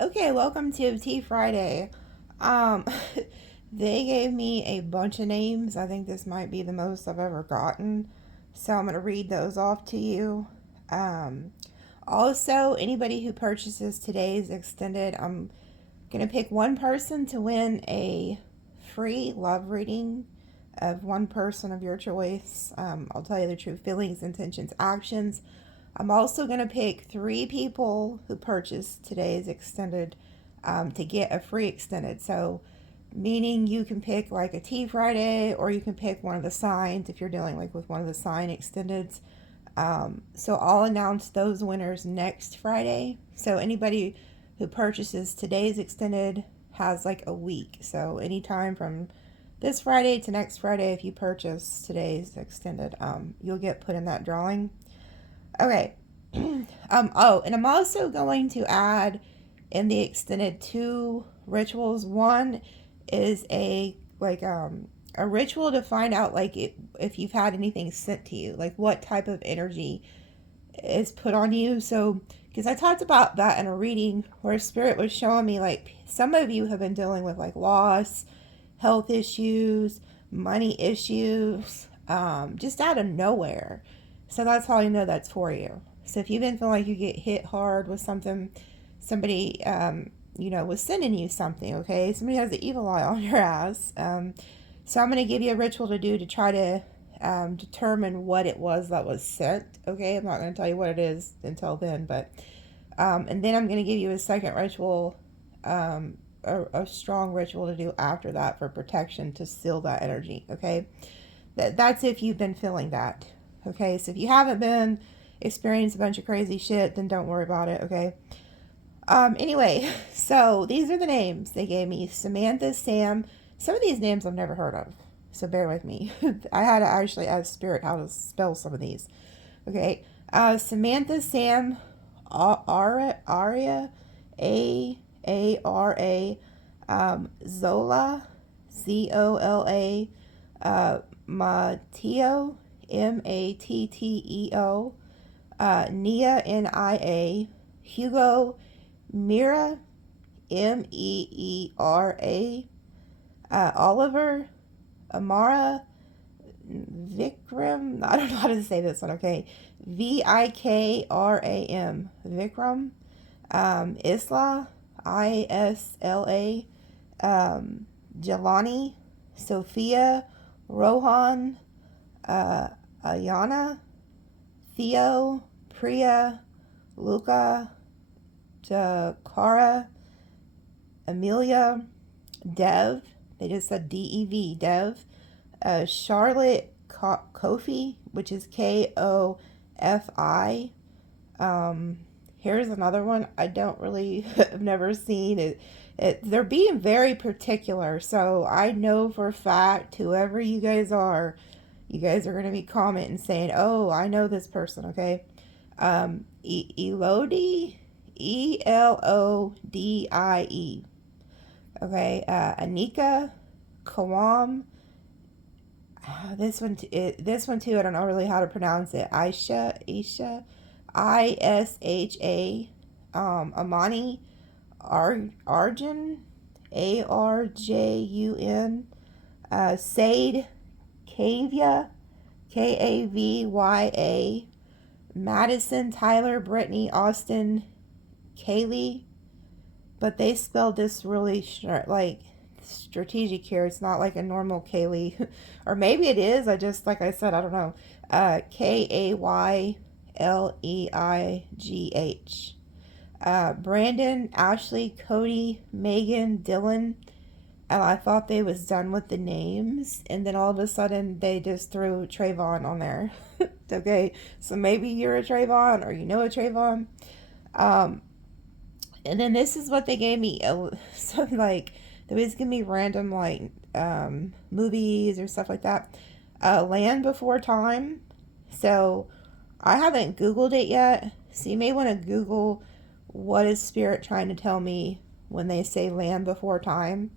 Okay, welcome to Tea Friday. Um, they gave me a bunch of names. I think this might be the most I've ever gotten. So I'm going to read those off to you. Um, Also, anybody who purchases today's extended, I'm going to pick one person to win a free love reading of one person of your choice. I'll tell you the true feelings, intentions, actions. I'm also going to pick three people who purchased today's extended to get a free extended. So, meaning you can pick like a Tea Friday or you can pick one of the signs if you're dealing like with one of the sign extendeds. So, I'll announce those winners next Friday. So, anybody who purchases today's extended has like a week. So, anytime from this Friday to next Friday, if you purchase today's extended, you'll get put in that drawing. Okay. Oh, and I'm also going to add in the extended two rituals. One is a ritual to find out if you've had anything sent to you, like what type of energy is put on you. So, because I talked about that in a reading where Spirit was showing me like some of you have been dealing with like loss, health issues, money issues, just out of nowhere. So that's how I know that's for you. So if you've been feeling like you get hit hard with something, somebody, was sending you something, okay? Somebody has the evil eye on your ass. So I'm going to give you a ritual to do to try to determine what it was that was sent, okay? I'm not going to tell you what it is until then, but, and then I'm going to give you a second ritual, a strong ritual to do after that for protection to seal that energy, okay? That's if you've been feeling that. Okay, so if you haven't been experiencing a bunch of crazy shit, then don't worry about it, okay? Anyway, so these are the names they gave me. Samantha, Sam. Some of these names I've never heard of, so bear with me. I had to actually ask Spirit how to spell some of these. Okay, Samantha, Sam, Aria, Ara, Zola, Zola, Mateo, Matteo, Nia, Nia, Hugo, Mira, Meera, Oliver, Amara, Vikram. I don't know how to say this one, okay? Vikram, Vikram, Isla, Isla, Jelani, Sophia, Rohan, Ayana, Theo, Priya, Luca, Jakara, Amelia, Dev. They just said Dev. Dev. Charlotte Kofi, which is Kofi. Here's another one I don't really have never seen it. They're being very particular, so I know for a fact whoever you guys are going to be commenting saying, "Oh, I know this person." Okay, Elodie, Elodie. Okay, Anika, Kawam. This one too. I don't know really how to pronounce it. Isha, Isha. Amani, Arjun, Arjun. Sade, Kavya, Kavya. Madison, Tyler, Brittany, Austin, Kaylee. But they spelled this really like strategic here. It's not like a normal Kaylee, or maybe it is. I just, like I said, I don't know. Kayleigh. Brandon, Ashley, Cody, Megan, Dylan. And I thought they was done with the names, and then all of a sudden they just threw Trayvon on there. Okay, so maybe you're a Trayvon or you know a Trayvon. Um, and then this is what they gave me. So like they always give me random like movies or stuff like that. Land Before Time. So I haven't Googled it yet. So you may want to Google what is Spirit trying to tell me when they say Land Before Time.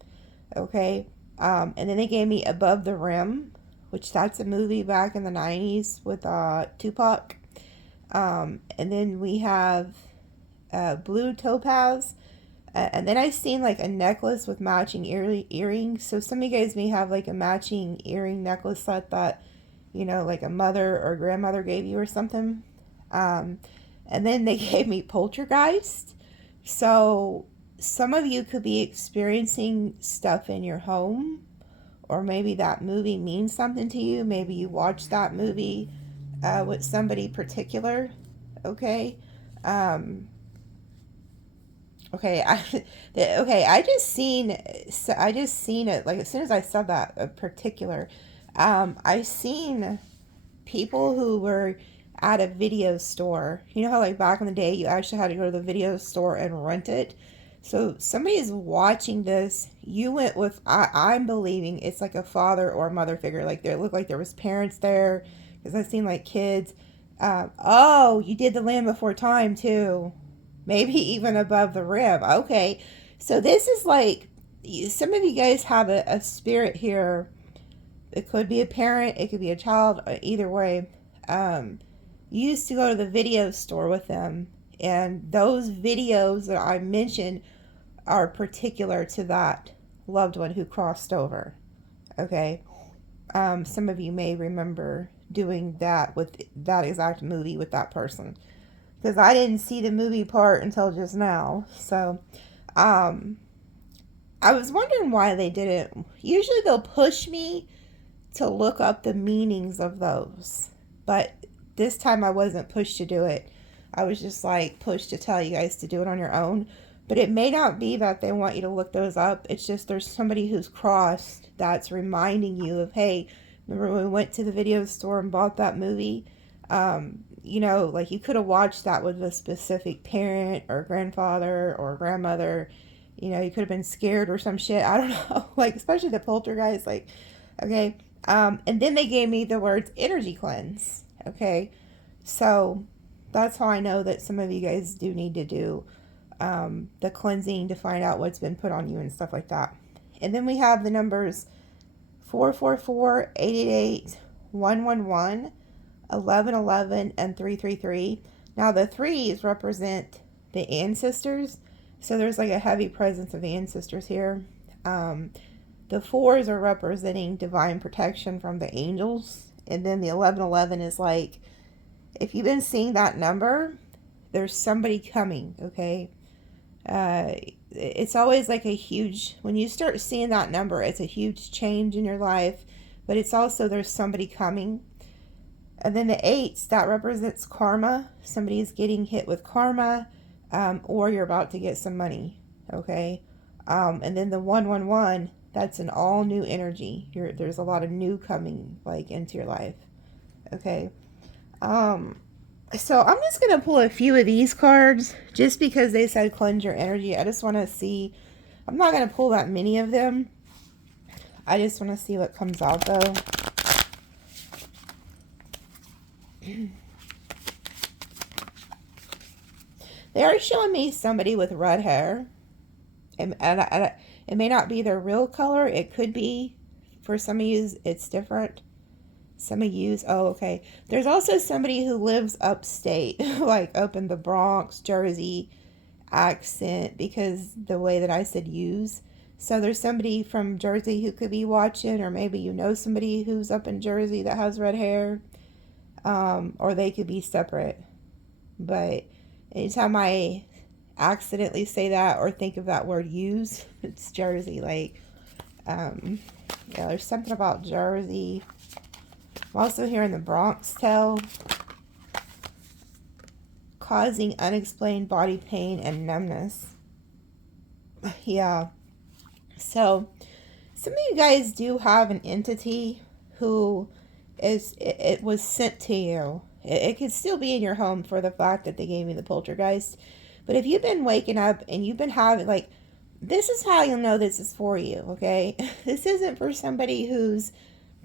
Okay. And then they gave me Above the Rim, which that's a movie back in the 90s with Tupac. And then we have Blue Topaz. And then I seen like a necklace with matching earrings. So some of you guys may have like a matching earring necklace set that, you know, like a mother or grandmother gave you or something. And then they gave me poltergeist. So some of you could be experiencing stuff in your home, or maybe that movie means something to you. Maybe you watched that movie with somebody particular. Okay. Um, okay. I just seen it like as soon as I saw that a particular. I seen people who were at a video store. You know how like back in the day you actually had to go to the video store and rent it? So somebody is watching this. You went with I'm believing it's like a father or a mother figure. Like there looked like there was parents there because I've seen like kids. Oh, you did the Land Before Time too. Maybe even above the rim. Okay. So this is like some of you guys have a spirit here. It could be a parent, it could be a child, either way. You used to go to the video store with them, and those videos that I mentioned are particular to that loved one who crossed over. Okay. Some of you may remember doing that with that exact movie with that person. Because I didn't see the movie part until just now. So, I was wondering why they did it. Usually they'll push me to look up the meanings of those. But this time I wasn't pushed to do it. I was just like pushed to tell you guys to do it on your own. But it may not be that they want you to look those up. It's just there's somebody who's crossed that's reminding you of, hey, remember when we went to the video store and bought that movie? You know, like you could have watched that with a specific parent or grandfather or grandmother. You know, you could have been scared or some shit. I don't know. Like, especially the poltergeist. Like, okay. And then they gave me the words energy cleanse. Okay. So that's how I know that some of you guys do need to do the cleansing to find out what's been put on you and stuff like that. And then we have the numbers 444, 888, 111, 1111, and 333. Now the threes represent the ancestors. So there's like a heavy presence of ancestors here. The fours are representing divine protection from the angels. And then the 1111 is like, if you've been seeing that number, there's somebody coming, okay? It's always like a huge, when you start seeing that number, it's a huge change in your life, but it's also there's somebody coming. And then the eights, that represents karma. Somebody's getting hit with karma, or you're about to get some money, okay? And then the 111, that's an all new energy. There's a lot of new coming like into your life, okay? So I'm just going to pull a few of these cards just because they said cleanse your energy. I just want to see. I'm not going to pull that many of them. I just want to see what comes out though. They are showing me somebody with red hair. And it may not be their real color. It could be. For some of you, it's different. Some of you, oh, okay. There's also somebody who lives upstate, like up in the Bronx, Jersey accent, because the way that I said use. So there's somebody from Jersey who could be watching, or maybe you know somebody who's up in Jersey that has red hair, or they could be separate. But anytime I accidentally say that or think of that word use, it's Jersey. Like, yeah, there's something about Jersey. I'm also hearing the Bronx tell, causing unexplained body pain and numbness. Yeah. So, some of you guys do have an entity who it was sent to you. It could still be in your home for the fact that they gave me the poltergeist. But if you've been waking up and you've been having, like, this is how you'll know this is for you, okay? This isn't for somebody who's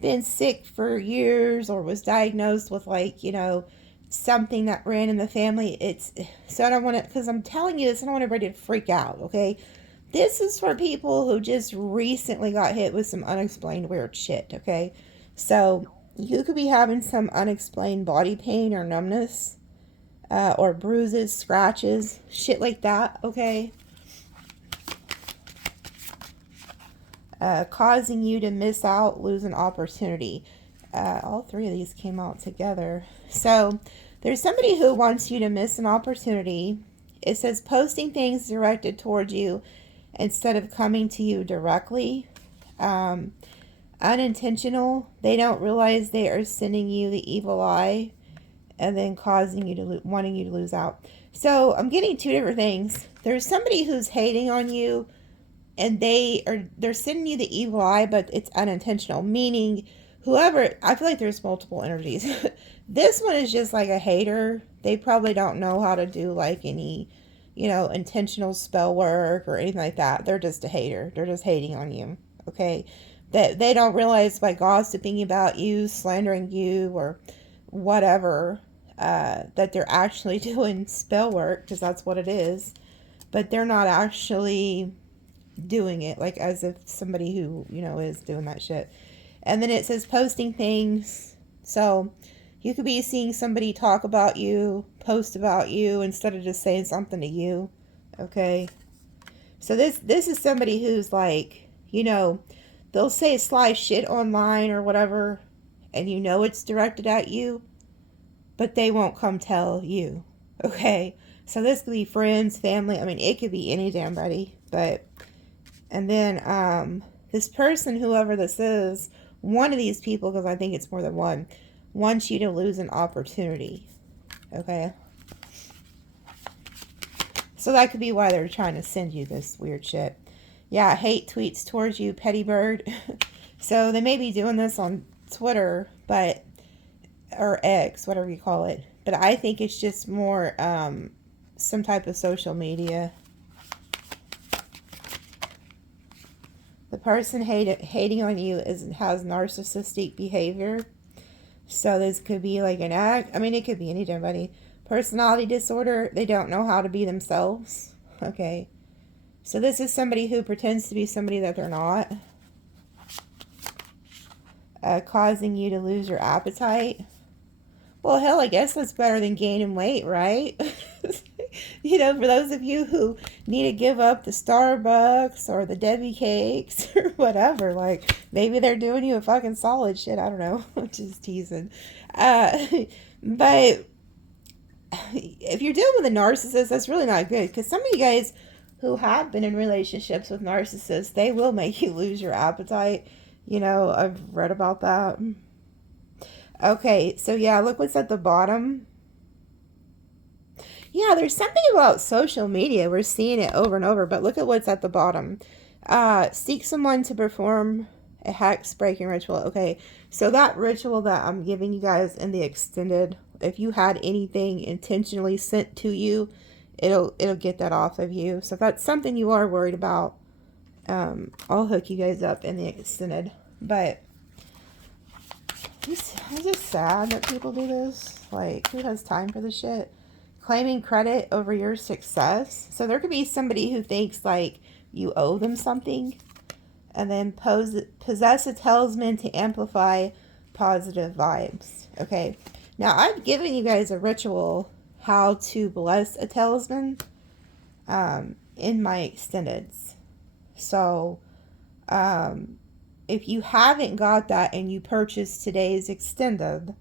been sick for years or was diagnosed with, like, you know, something that ran in the family. It's, so I don't want to, because I'm telling you this, I don't want everybody to freak out, okay? This is for people who just recently got hit with some unexplained weird shit, okay? So you could be having some unexplained body pain or numbness, or bruises, scratches, shit like that, okay? causing you to miss out, lose an opportunity. All three of these came out together. So there's somebody who wants you to miss an opportunity. It says posting things directed towards you instead of coming to you directly. Unintentional. They don't realize they are sending you the evil eye and then causing you to wanting you to lose out. So I'm getting two different things. There's somebody who's hating on you, and they're sending you the evil eye, but it's unintentional. Meaning, whoever, I feel like there's multiple energies. This one is just like a hater. They probably don't know how to do like any, intentional spell work or anything like that. They're just a hater. They're just hating on you. Okay, that they don't realize by gossiping about you, slandering you, or whatever, that they're actually doing spell work, because that's what it is. But they're not actually doing it like as if somebody who is doing that shit. And then it says posting things. So you could be seeing somebody talk about you, post about you, instead of just saying something to you. Okay, so this is somebody who's like, they'll say sly shit online or whatever, and it's directed at you, but they won't come tell you. Okay, so this could be friends, family. I mean, it could be any damn body. But and then this person, whoever this is, one of these people, because I think it's more than one, wants you to lose an opportunity. Okay, so that could be why they're trying to send you this weird shit. Yeah, hate tweets towards you, petty bird. So they may be doing this on Twitter, or X, whatever you call it. But I think it's just more some type of social media. The person hating on you has narcissistic behavior. So this could be like an act. I mean, it could be anybody. Personality disorder. They don't know how to be themselves. Okay. So this is somebody who pretends to be somebody that they're not. Causing you to lose your appetite. Well, hell, I guess that's better than gaining weight, right? For those of you who need to give up the Starbucks or the Debbie cakes or whatever, like, maybe they're doing you a fucking solid shit. I don't know. I'm just teasing. But if you're dealing with a narcissist, that's really not good. Because some of you guys who have been in relationships with narcissists, they will make you lose your appetite. I've read about that. Okay, so yeah, look what's at the bottom. Yeah, there's something about social media. We're seeing it over and over, but look at what's at the bottom. Seek someone to perform a hex breaking ritual. Okay, so that ritual that I'm giving you guys in the extended, if you had anything intentionally sent to you, it'll get that off of you. So if that's something you are worried about, I'll hook you guys up in the extended. But I'm just sad that people do this. Like, who has time for this shit? Claiming credit over your success. So there could be somebody who thinks like you owe them something, and then possess a talisman to amplify positive vibes. Okay, now I've given you guys a ritual how to bless a talisman in my extendeds. So if you haven't got that and you purchase today's extended,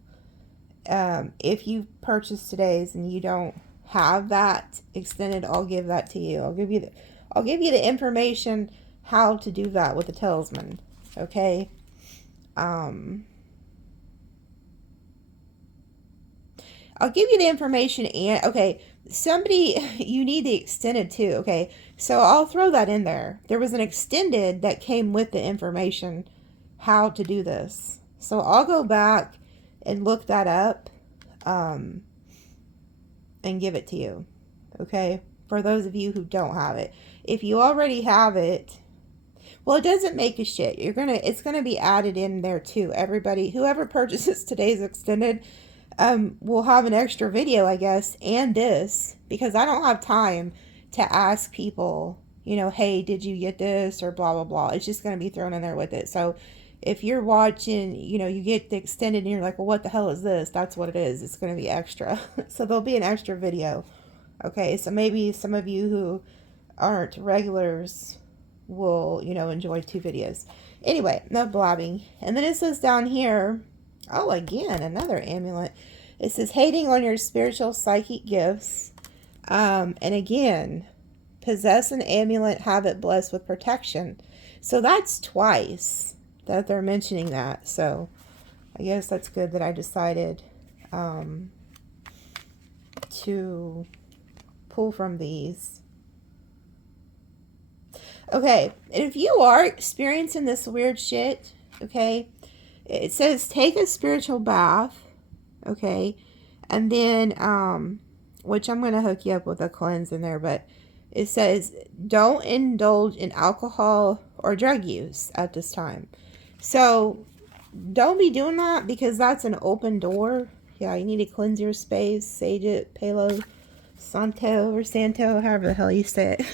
if you purchase today's and you don't have that extended, I'll give that to you. I'll give you the information how to do that with the talisman. Okay. I'll give you the information, and okay, somebody, you need the extended too. Okay, so I'll throw that in there. There was an extended that came with the information how to do this. So I'll go back and look that up and give it to you. Okay, for those of you who don't have it. If you already have it, well, it doesn't make a shit. It's gonna be added in there too. Everybody, whoever purchases today's extended, will have an extra video, I guess, and this, because I don't have time to ask people, hey, did you get this, or blah, blah, blah. It's just going to be thrown in there with it. So if you're watching, you get the extended and you're like, well, what the hell is this? That's what it is. It's going to be extra. So there'll be an extra video. Okay, so maybe some of you who aren't regulars will, you know, enjoy 2 videos. Anyway, no blabbing. And then it says down here, oh, again, another amulet. It says hating on your spiritual psychic gifts. And again, possess an amulet, have it blessed with protection. So that's twice that they're mentioning that. So I guess that's good that I decided to pull from these. Okay, and if you are experiencing this weird shit, okay, it says take a spiritual bath, okay, and then, which I'm going to hook you up with a cleanse in there, but it says don't indulge in alcohol or drug use at this time. So don't be doing that, because that's an open door. Yeah, you need to cleanse your space, sage it, Palo Santo or Santo, however the hell you say it.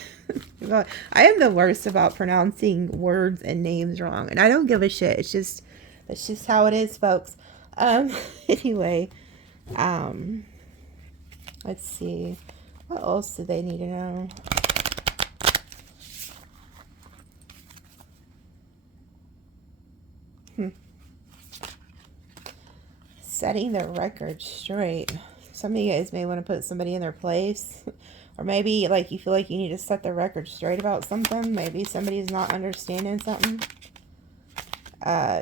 I am the worst about pronouncing words and names wrong, and I don't give a shit. That's just how it is, folks. Anyway, let's see. What else do they need to know? Setting the record straight. Some of you guys may want to put somebody in their place. Or maybe, like, you feel like you need to set the record straight about something. Maybe somebody's not understanding something.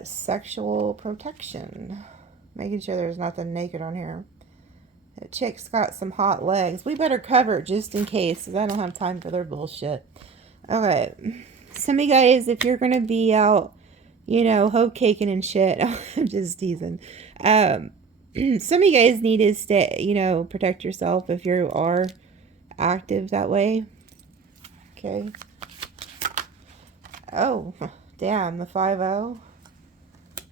Sexual protection. Making sure there's nothing naked on here. The chick's got some hot legs. We better cover it just in case, because I don't have time for their bullshit. Okay. Some of you guys, if you're going to be out, you know, hoe caking and shit. I'm just teasing. Some of you guys need to stay, you know, protect yourself if you are active that way. Okay. Oh, damn, the 5-0.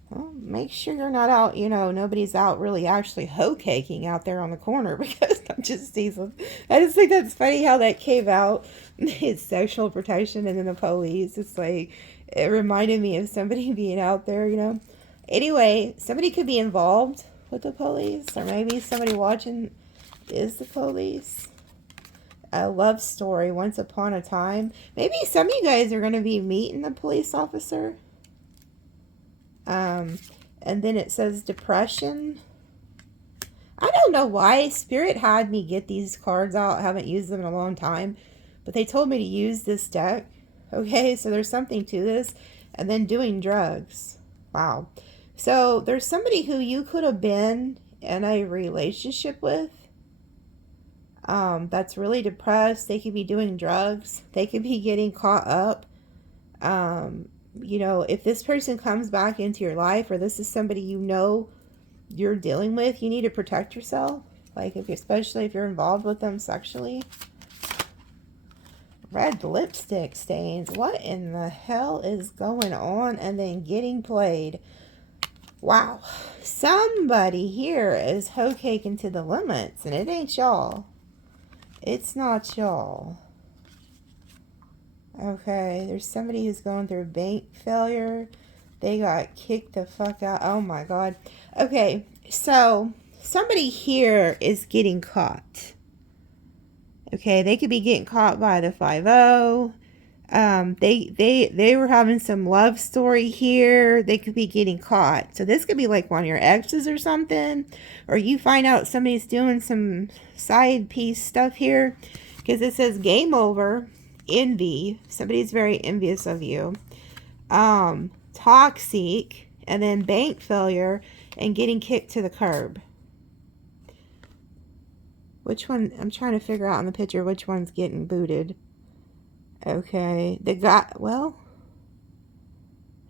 Well, make sure you're not out, you know, nobody's out really actually hoe caking out there on the corner, because I'm just teasing. I just think that's funny how that came out. It's sexual protection and then the police. It's like, it reminded me of somebody being out there, you know. Anyway, somebody could be involved with the police, or maybe somebody watching is the police. A love story, once upon a time. Maybe some of you guys are going to be meeting the police officer. And then it says depression. I don't know why Spirit had me get these cards out. I haven't used them in a long time, but they told me to use this deck. Okay, so there's something to this. And then doing drugs. Wow. So there's somebody who you could have been in a relationship with. That's really depressed. They could be doing drugs. They could be getting caught up. You know, if this person comes back into your life, or this is somebody you know you're dealing with, you need to protect yourself. Like, especially if you're involved with them sexually. Red lipstick stains. What in the hell is going on? And then getting played. Wow. Somebody here is hoe caking to the limits, and it ain't y'all. It's not y'all. Okay, there's somebody who's going through bank failure. They got kicked the fuck out. Oh my god. Okay, so somebody here is getting caught. Okay, they could be getting caught by the 5-0. They were having some love story here. They could be getting caught. So this could be like one of your exes or something. Or you find out somebody's doing some side piece stuff here. Because it says game over. Envy. Somebody's very envious of you. Toxic. And then bank failure. And getting kicked to the curb. Which one? I'm trying to figure out in the picture which one's getting booted. Okay, the guy, well,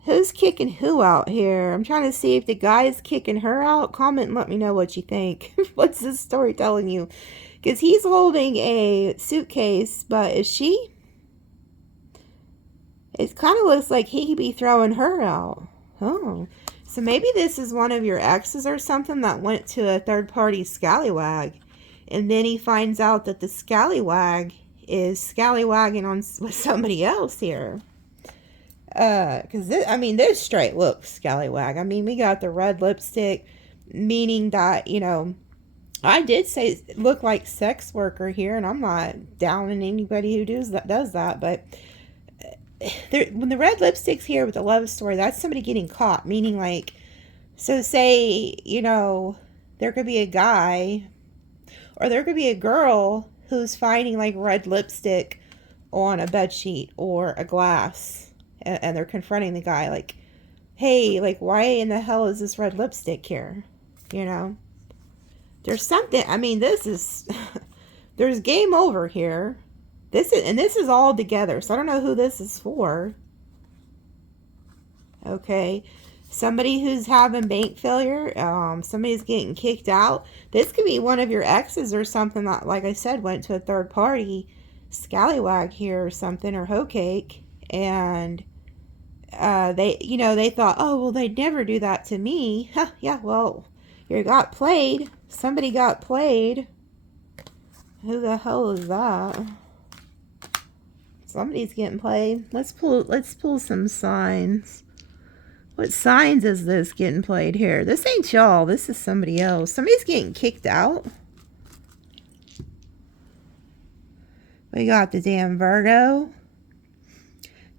who's kicking who out here? I'm trying to see if the guy's kicking her out. Comment and let me know what you think. What's this story telling you? Because he's holding a suitcase, but is she? It kind of looks like he could be throwing her out. Oh, so maybe this is one of your exes or something that went to a third-party scallywag. And then he finds out that the scallywag is scallywagging on with somebody else here. Because this straight looks scallywag. I mean, we got the red lipstick, meaning that, you know, I did say look like sex worker here, and I'm not downing anybody who does that, but when the red lipstick's here with the love story, that's somebody getting caught. Meaning, like, so say, you know, there could be a guy or there could be a girl who's finding like red lipstick on a bed sheet or a glass, and they're confronting the guy like, hey, like, why in the hell is this red lipstick here? You know, there's something. I mean, this is there's game over here. This is all together. So I don't know who this is for. Okay. Somebody who's having bank failure, somebody's getting kicked out. This could be one of your exes or something that, like I said, went to a third party scallywag here or something, or hoe cake, and they thought, oh, well, they'd never do that to me. Huh, yeah, well, you got played. Somebody got played. Who the hell is that? Somebody's getting played. Let's pull some signs. What signs is this getting played here? This ain't y'all. This is somebody else. Somebody's getting kicked out. We got the damn Virgo.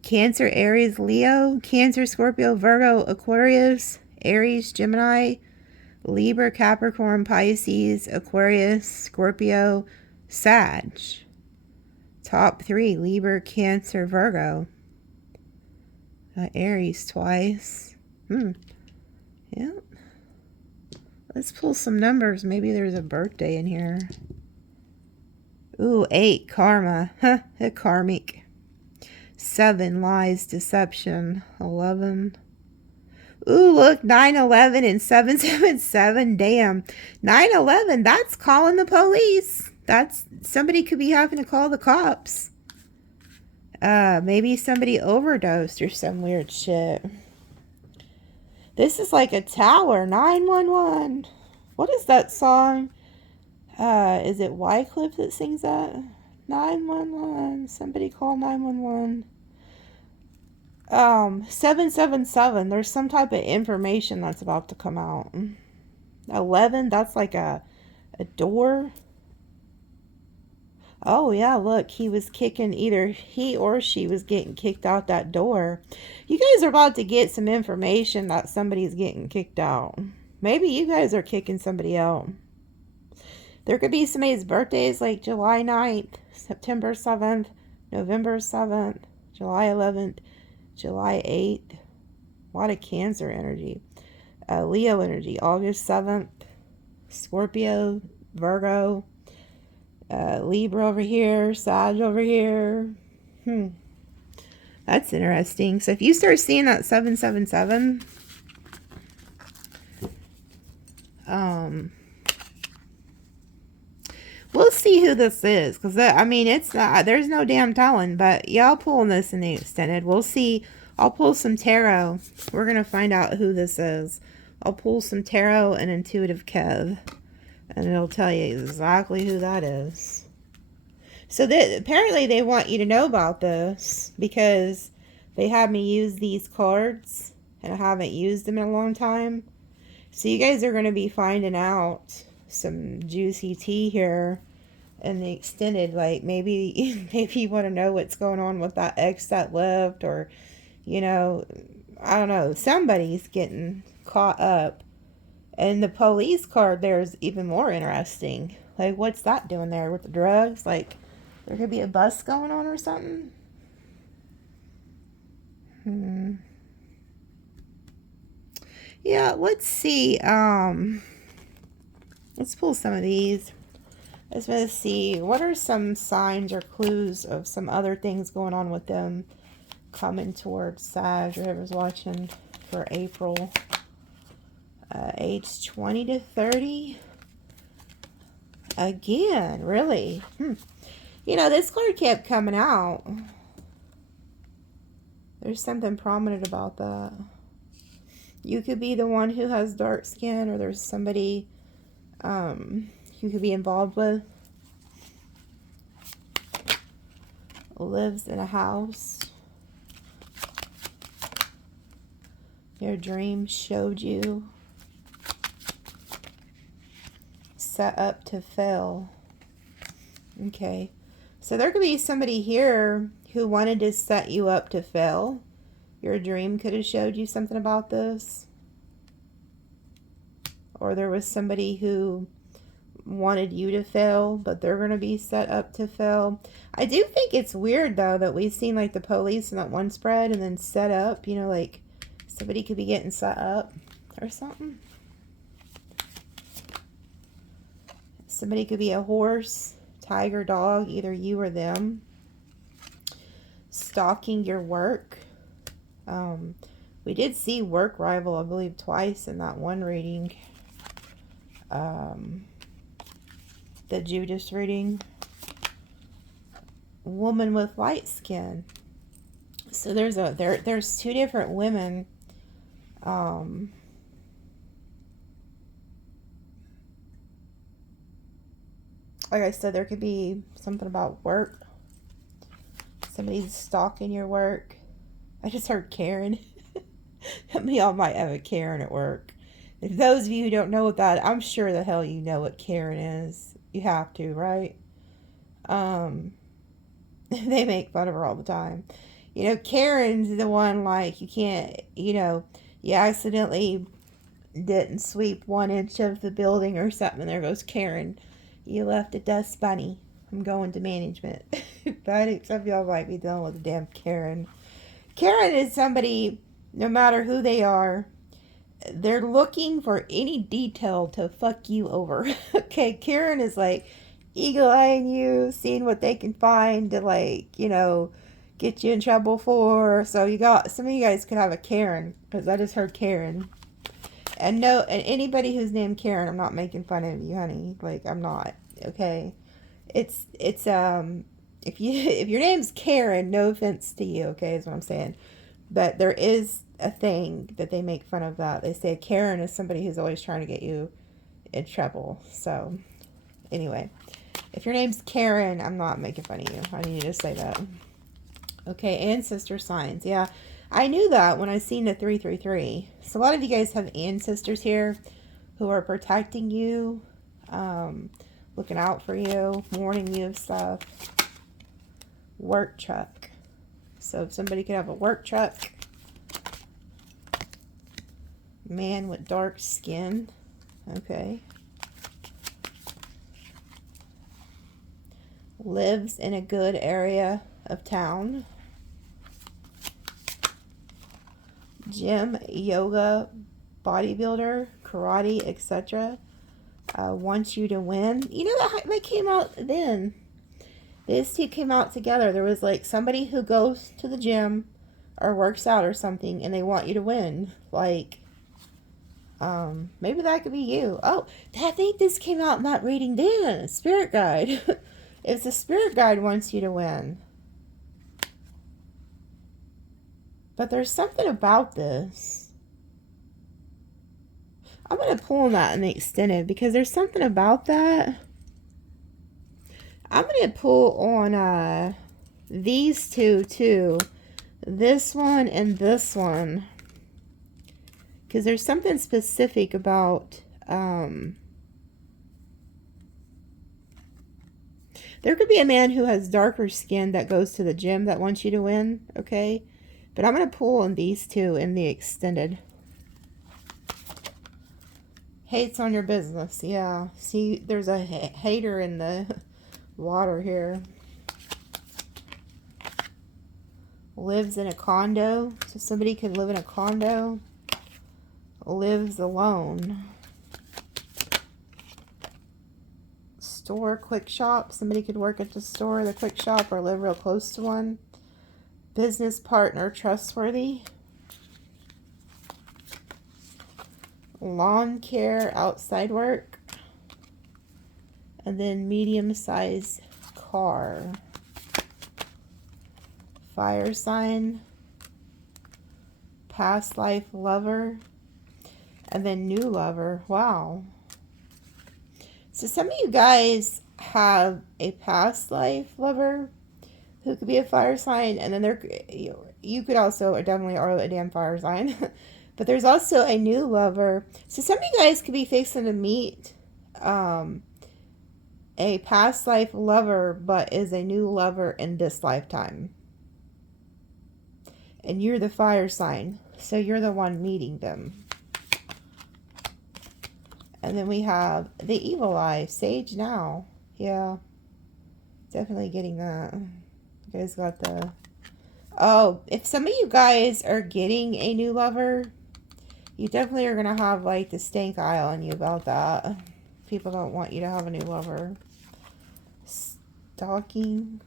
Cancer, Aries, Leo. Cancer, Scorpio, Virgo, Aquarius, Aries, Gemini, Libra, Capricorn, Pisces, Aquarius, Scorpio, Sag. Top 3, Libra, Cancer, Virgo. Aries twice. Yep. Let's pull some numbers. Maybe there's a birthday in here. Ooh, 8, Karma. Huh, a Karmic. 7, Lies, Deception. 11. Ooh, look, 9/11 and 777. Damn. 9/11, that's calling the police. That's, somebody could be having to call the cops. Maybe somebody overdosed or some weird shit. This is like a tower. 911. What is that song? Is it Wycliffe that sings that? 911. Somebody call 911. 777. There's some type of information that's about to come out. 11. That's like a door. Oh, yeah, look, he was kicking, either he or she was getting kicked out that door. You guys are about to get some information that somebody's getting kicked out. Maybe you guys are kicking somebody out. There could be somebody's birthdays like July 9th, September 7th, November 7th, July 11th, July 8th. A lot of Cancer energy. Leo energy, August 7th, Scorpio, Virgo. Libra over here, Sag over here. That's interesting. So if you start seeing that 777, we'll see who this is. Because, I mean, it's not, there's no damn telling. But, yeah, I'll pull this in the extended. We'll see. I'll pull some tarot. We're going to find out who this is. I'll pull some tarot and intuitive Kev. And it'll tell you exactly who that is. So apparently they want you to know about this because they had me use these cards and I haven't used them in a long time. So you guys are going to be finding out some juicy tea here in the extended. Like maybe you want to know what's going on with that ex that left, or, you know, I don't know. Somebody's getting caught up. And the police card there is even more interesting. Like, what's that doing there with the drugs? Like, there could be a bust going on or something. Yeah, let's see. Let's pull some of these. I just want to see what are some signs or clues of some other things going on with them coming towards Sag, or whoever's watching, for April. Age 20 to 30. Again, really. You know, this card kept coming out. There's something prominent about that. You could be the one who has dark skin, or there's somebody you could be involved with. Lives in a house. Your dream showed you. Set up to fail. Okay. So there could be somebody here who wanted to set you up to fail. Your dream could have showed you something about this. Or there was somebody who wanted you to fail, but they're going to be set up to fail. I do think it's weird, though, that we've seen, like, the police in that one spread and then set up. You know, like, somebody could be getting set up or something. Somebody could be a horse, tiger, dog, either you or them. Stalking your work. We did see work rival, I believe, twice in that one reading. The Judas reading. Woman with light skin. So there's two different women. Like I said, there could be something about work. Somebody's stalking your work. I just heard Karen. Y'all might have a Karen at work. If those of you who don't know what that, I'm sure the hell you know what Karen is. You have to, right? They make fun of her all the time. You know, Karen's the one, like, you can't, you know, you accidentally didn't sweep 1 inch of the building or something, and there goes Karen. You left a dust bunny. I'm going to management. But some of y'all might be dealing with a damn Karen. Karen is somebody, no matter who they are, they're looking for any detail to fuck you over. Okay, Karen is like eagle-eyeing you, seeing what they can find to, like, you know, get you in trouble for. So you got, some of you guys could have a Karen, because I just heard Karen. And no, and anybody who's named Karen, I'm not making fun of you, honey. Like, I'm not. Okay, it's if your name's Karen, no offense to you, okay, is what I'm saying. But there is a thing that they make fun of that. They say Karen is somebody who's always trying to get you in trouble. So, anyway, if your name's Karen, I'm not making fun of you. I need to say that. Okay, ancestor signs. Yeah, I knew that when I seen the 333. So a lot of you guys have ancestors here who are protecting you, looking out for you, warning you of stuff. Work truck. So if somebody could have a work truck. Man with dark skin. Okay. Lives in a good area of town. Gym, yoga, bodybuilder, karate, etc. Wants you to win. You know, that came out then. These two came out together. There was like somebody who goes to the gym or works out or something, and they want you to win. Like, maybe that could be you. Oh, I think this came out in that reading then. Spirit guide. If the spirit guide wants you to win. But there's something about this. I'm going to pull on that in the extended because there's something about that. I'm going to pull on these two too. This one and this one. Because there's something specific about... there could be a man who has darker skin that goes to the gym that wants you to win, okay? But I'm going to pull on these two in the extended. Hates on your business, yeah. See, there's a hater in the water here. Lives in a condo. So somebody could live in a condo. Lives alone. Store, quick shop. Somebody could work at the store, the quick shop, or live real close to one. Business partner, trustworthy. Lawn care, outside work. And then medium-sized car. Fire sign. Past life lover. And then new lover. Wow. So some of you guys have a past life lover who could be a fire sign, and then you could also definitely are a damn fire sign. But there's also a new lover. So some of you guys could be fixing to meet a past life lover, but is a new lover in this lifetime. And you're the fire sign. So you're the one meeting them. And then we have the evil eye. Sage now. Yeah. Definitely getting that. You guys got the... Oh, if some of you guys are getting a new lover, you definitely are going to have like the stank eye on you about that. People don't want you to have a new lover. Stalking.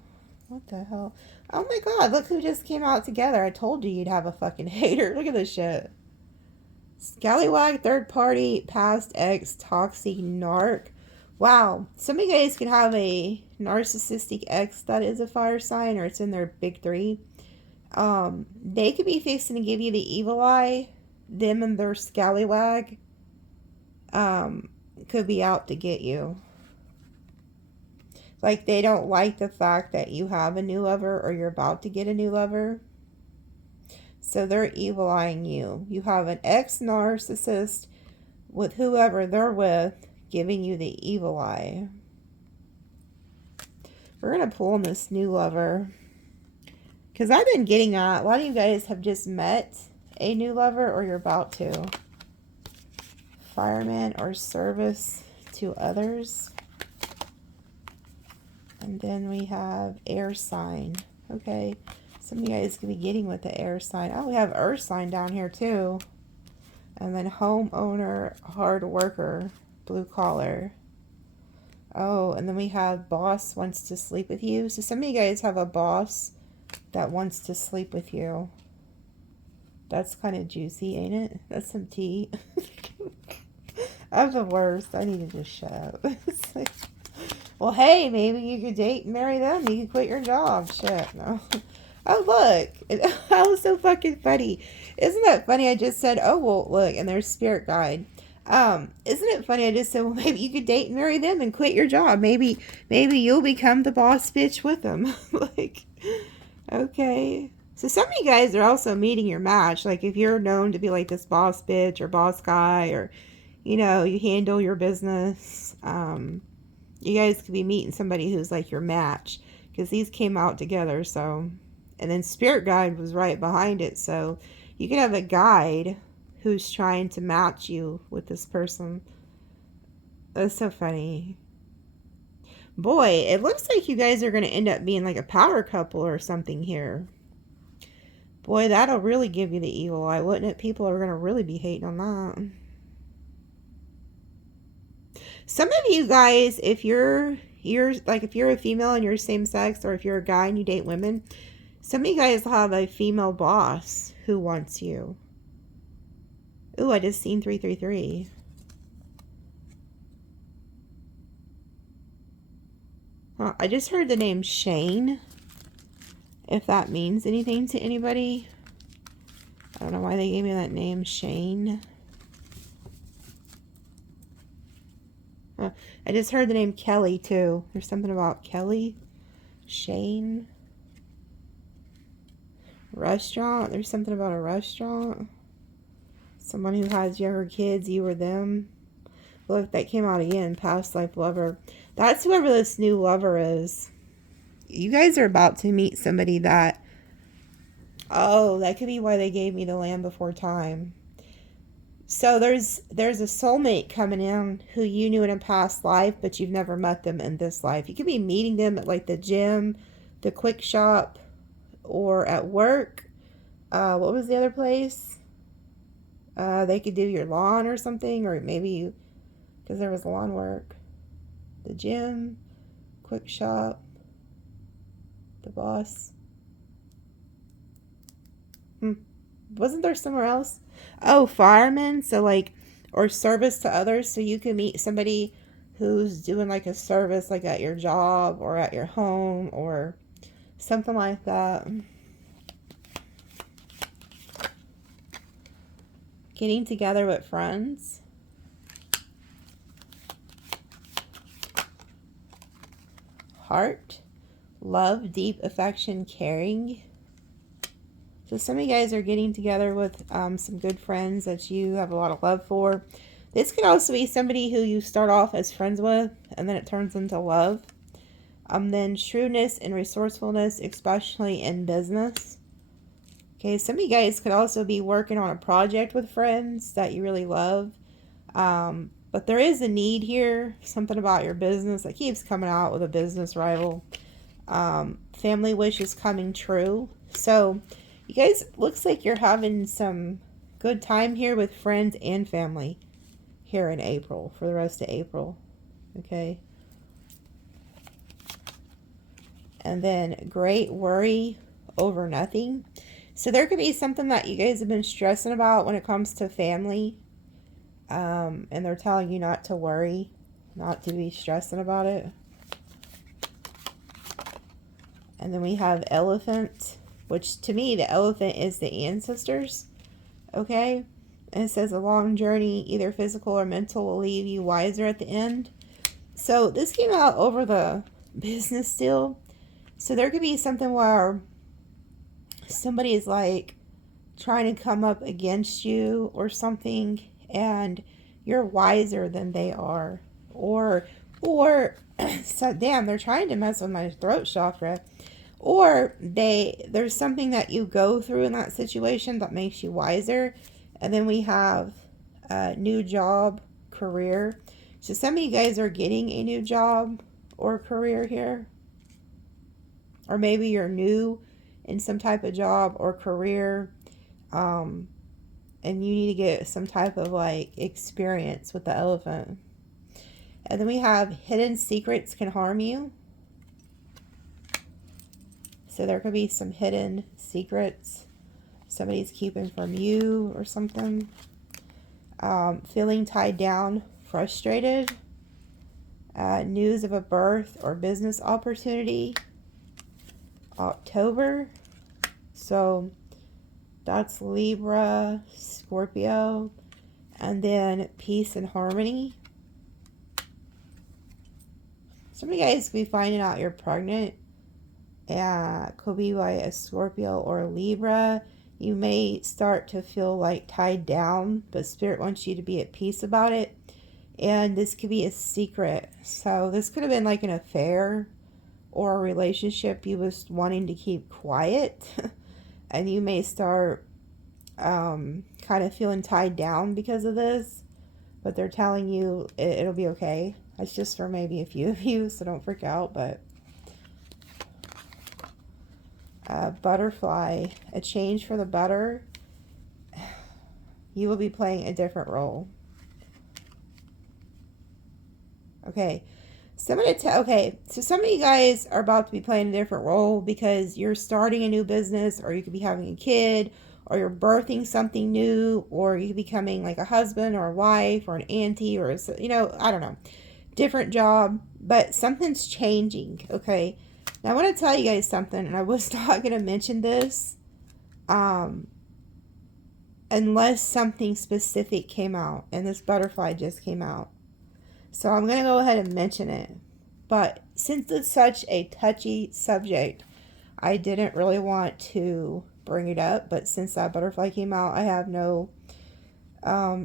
What the hell? Oh my god, look who just came out together. I told you you'd have a fucking hater. Look at this shit. Scallywag, third party, past ex, toxic, narc. Wow. Some of you guys could have a narcissistic ex that is a fire sign, or it's in their big three. They could be fixing to give you the evil eye. Them and their scallywag could be out to get you. Like, they don't like the fact that you have a new lover or you're about to get a new lover. So they're evil eyeing you. You have an ex-narcissist with whoever they're with giving you the evil eye. We're going to pull in this new lover. Because I've been getting that. A lot of you guys have just met a new lover or you're about to. Fireman or service to others. And then we have air sign. Okay. Some of you guys could be getting with the air sign. Oh, we have earth sign down here too. And then homeowner, hard worker, blue collar. Oh, and then we have boss wants to sleep with you. So some of you guys have a boss that wants to sleep with you. That's kind of juicy, ain't it? That's some tea. I'm the worst. I need to just shut up. Well, hey, maybe you could date and marry them. You could quit your job. Shit, no. Oh, look. That was so fucking funny. Isn't that funny? I just said, oh, well, look, and there's spirit guide. Isn't it funny? I just said, well, maybe you could date and marry them and quit your job. Maybe you'll become the boss bitch with them. Like, okay. So some of you guys are also meeting your match. Like, if you're known to be like this boss bitch or boss guy, or, you know, you handle your business, you guys could be meeting somebody who's like your match, because these came out together. So, and then spirit guide was right behind it. So you could have a guide who's trying to match you with this person. That's so funny. Boy, it looks like you guys are going to end up being like a power couple or something here. Boy, that'll really give you the evil eye, wouldn't it? People are going to really be hating on that. Some of you guys, if you're a female and you're same sex, or if you're a guy and you date women, some of you guys have a female boss who wants you. Ooh, I just seen 333. I just heard the name Shane. If that means anything to anybody. I don't know why they gave me that name, Shane. I just heard the name Kelly, too. There's something about Kelly. Shane. Restaurant. There's something about a restaurant. Someone who has younger kids, you or them. Look, that came out again. Past life lover. That's whoever this new lover is. You guys are about to meet somebody that... Oh, that could be why they gave me the Land Before Time. So there's a soulmate coming in who you knew in a past life, but you've never met them in this life. You could be meeting them at like the gym, the quick shop, or at work. What was the other place? They could do your lawn or something, or maybe you, because there was lawn work. The gym, quick shop, the boss. Wasn't there somewhere else? Oh, fireman. So like, or service to others. So you can meet somebody who's doing like a service, like at your job or at your home or something like that. Getting together with friends. Heart, love, deep affection, caring. So some of you guys are getting together with some good friends that you have a lot of love for. This could also be somebody who you start off as friends with, and then it turns into love. Then shrewdness and resourcefulness, especially in business. Okay, some of you guys could also be working on a project with friends that you really love. But there is a need here, something about your business that keeps coming out with a business rival. Family wish is coming true. So, you guys, looks like you're having some good time here with friends and family here in April, for the rest of April. Okay. And then great worry over nothing. So there could be something that you guys have been stressing about when it comes to family. And they're telling you not to worry, not to be stressing about it. And then we have elephant, which to me, the elephant is the ancestors. Okay. And it says a long journey, either physical or mental, will leave you wiser at the end. So this came out over the business deal. So there could be something where somebody is like trying to come up against you or something, and you're wiser than they are. Or so damn, they're trying to mess with my throat chakra. Or there's something that you go through in that situation that makes you wiser. And then we have a new job, career. So some of you guys are getting a new job or career here. Or maybe you're new in some type of job or career. And you need to get some type of like experience with the elephant. And then we have hidden secrets can harm you. So there could be some hidden secrets somebody's keeping from you or something. Feeling tied down, frustrated. News of a birth or business opportunity. October. So that's Libra, Scorpio. And then peace and harmony. Some of you guys could be finding out you're pregnant. Could be by a Scorpio or a Libra. You may start to feel like tied down, but Spirit wants you to be at peace about it. And this could be a secret. So this could have been like an affair or a relationship you was wanting to keep quiet. And you may start kind of feeling tied down because of this. But they're telling you it'll be okay. It's just for maybe a few of you, so don't freak out. But butterfly, a change for the better. You will be playing a different role. Okay. So some of you guys are about to be playing a different role because you're starting a new business, or you could be having a kid, or you're birthing something new, or you could be becoming like a husband or a wife or an auntie, or, I don't know, different job, but something's changing. Okay. Now I want to tell you guys something, and I was not going to mention this, unless something specific came out, and this butterfly just came out. So I'm going to go ahead and mention it. But since it's such a touchy subject, I didn't really want to bring it up. But since that butterfly came out, I have no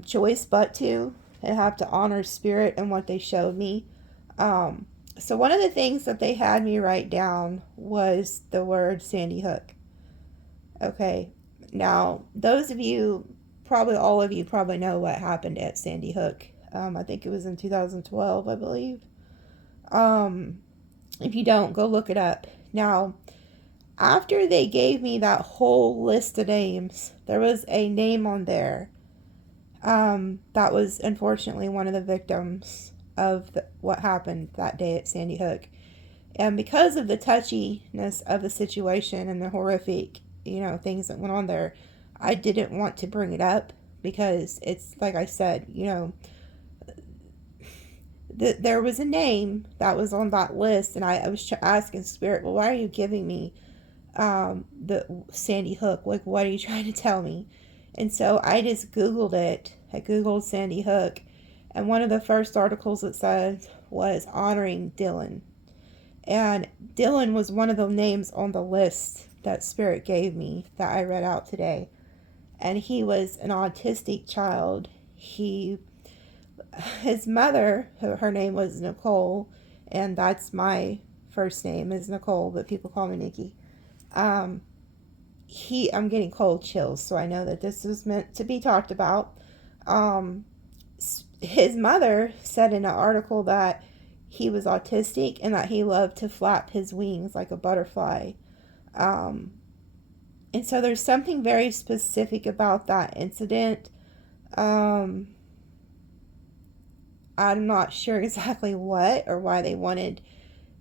choice but to. I have to honor Spirit and what they showed me. So one of the things that they had me write down was the word Sandy Hook. Okay. Now, those of you, probably all of you probably know what happened at Sandy Hook. I think it was in 2012, I believe. If you don't, go look it up. Now, after they gave me that whole list of names, there was a name on there that was unfortunately one of the victims of what happened that day at Sandy Hook. And because of the touchiness of the situation and the horrific, things that went on there, I didn't want to bring it up because it's, like I said, there was a name that was on that list, and I was asking Spirit, well, why are you giving me the Sandy Hook? Like, what are you trying to tell me? And so I just Googled it. I Googled Sandy Hook, and one of the first articles it said was honoring Dylan. And Dylan was one of the names on the list that Spirit gave me that I read out today. And he was an autistic child. His mother, her name was Nicole, and that's my first name is Nicole, but people call me Nikki. I'm getting cold chills, so I know that this was meant to be talked about. His mother said in an article that he was autistic and that he loved to flap his wings like a butterfly. Um, and so there's something very specific about that incident. Um, I'm not sure exactly what or why they wanted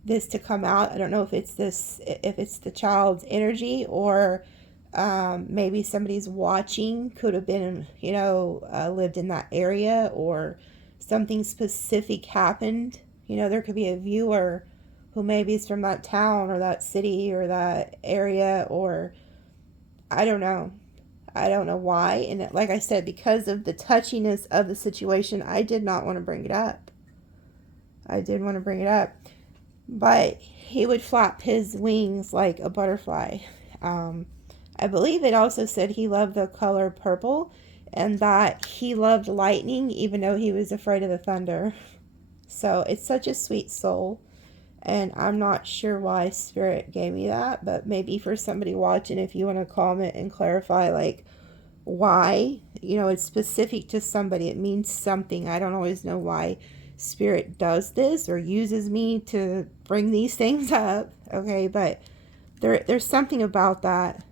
this to come out. I don't know if it's the child's energy, or maybe somebody's watching, could have been, lived in that area, or something specific happened. There could be a viewer who maybe is from that town or that city or that area, or I don't know. I don't know why. And like I said, because of the touchiness of the situation, I did not want to bring it up. I did want to bring it up. But he would flap his wings like a butterfly. I believe it also said he loved the color purple and that he loved lightning even though he was afraid of the thunder. So it's such a sweet soul. And I'm not sure why Spirit gave me that, but maybe for somebody watching, if you want to comment and clarify, like, why, it's specific to somebody. It means something. I don't always know why Spirit does this or uses me to bring these things up, okay? But there's something about that,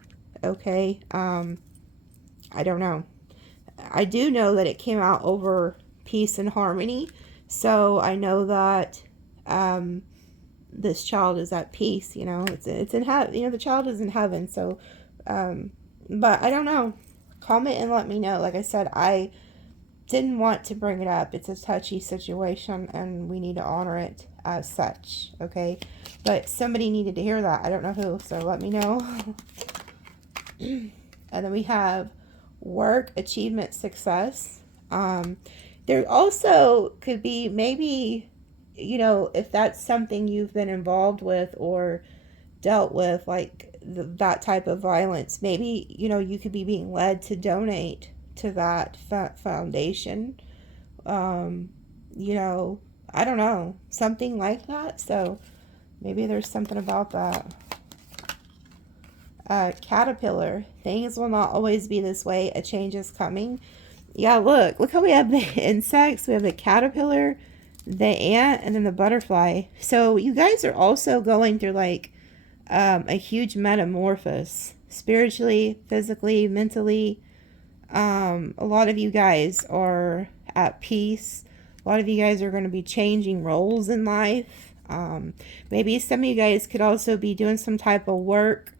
okay? I don't know. I do know that it came out over peace and harmony, so I know that this child is at peace. It's in heaven. The child is in heaven. So, but I don't know. Comment and let me know. Like I said, I didn't want to bring it up. It's a touchy situation, and we need to honor it as such. Okay, but somebody needed to hear that. I don't know who, so let me know. And then we have work, achievement, success. There also could be maybe, if that's something you've been involved with or dealt with, like that type of violence, maybe, you could be being led to donate to that foundation. I don't know, something like that. So maybe there's something about that. Caterpillar, things will not always be this way. A change is coming. Yeah, look how we have the insects. We have the caterpillar, the ant, and then the butterfly. So you guys are also going through like a huge metamorphosis, spiritually, physically, mentally. A lot of you guys are at peace. A lot of you guys are going to be changing roles in life. Maybe some of you guys could also be doing some type of work,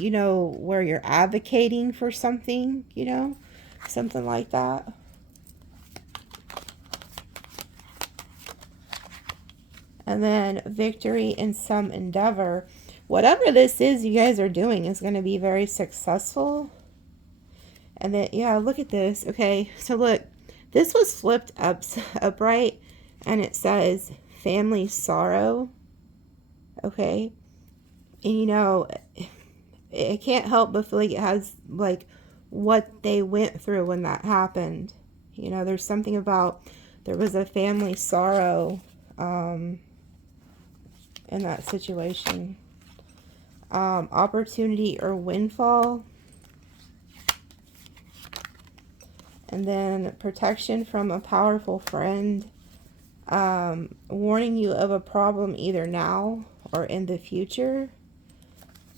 where you're advocating for something, something like that. And then victory in some endeavor. Whatever this is you guys are doing is going to be very successful. And then, yeah, look at this. Okay, so look, this was flipped upright, and it says family sorrow. Okay, and it can't help but feel like it has like what they went through when that happened. There's something about, there was a family sorrow in that situation. Opportunity or windfall. And then protection from a powerful friend. Warning you of a problem either now or in the future.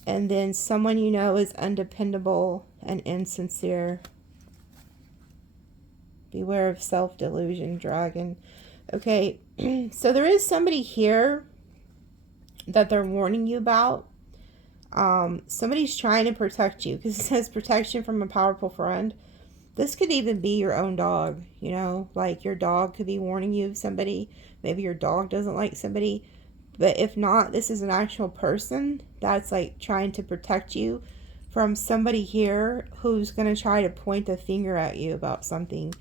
And then someone is undependable and insincere. Beware of self-delusion, dragon. Okay, so there is somebody here that they're warning you about. Somebody's trying to protect you, because it says protection from a powerful friend. This could even be your own dog, like your dog could be warning you of somebody. Maybe your dog doesn't like somebody. But if not, this is an actual person that's like trying to protect you from somebody here who's going to try to point a finger at you about something.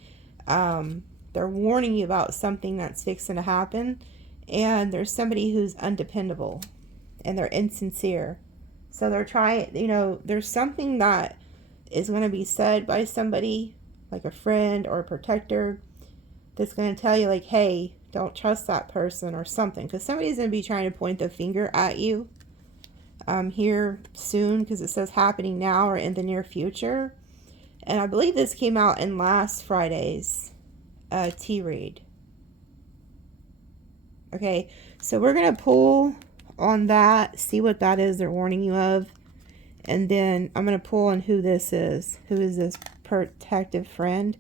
They're warning you about something that's fixing to happen. And there's somebody who's undependable and they're insincere. So they're trying, there's something that is going to be said by somebody, like a friend or a protector, that's going to tell you like, hey, don't trust that person or something. Because somebody's going to be trying to point the finger at you. here soon, because it says happening now or in the near future. And I believe this came out in last Friday's tea read. Okay, so we're going to pull on that, see what that is they're warning you of. And then I'm going to pull on who this is. Who is this protective friend?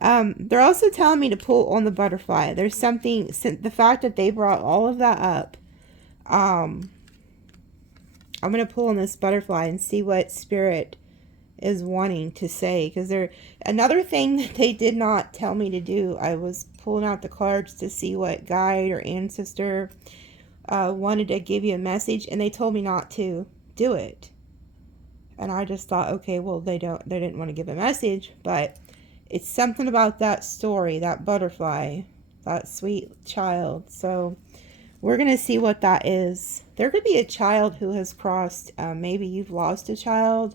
They're also telling me to pull on the butterfly. There's something, the fact that they brought all of that up. I'm going to pull on this butterfly and see what spirit is wanting to say. Because another thing that they did not tell me to do, I was pulling out the cards to see what guide or ancestor wanted to give you a message, and they told me not to do it. And I just thought, okay, well, they didn't want to give a message, but it's something about that story, that butterfly, that sweet child. So we're going to see what that is. There could be a child who has crossed, maybe you've lost a child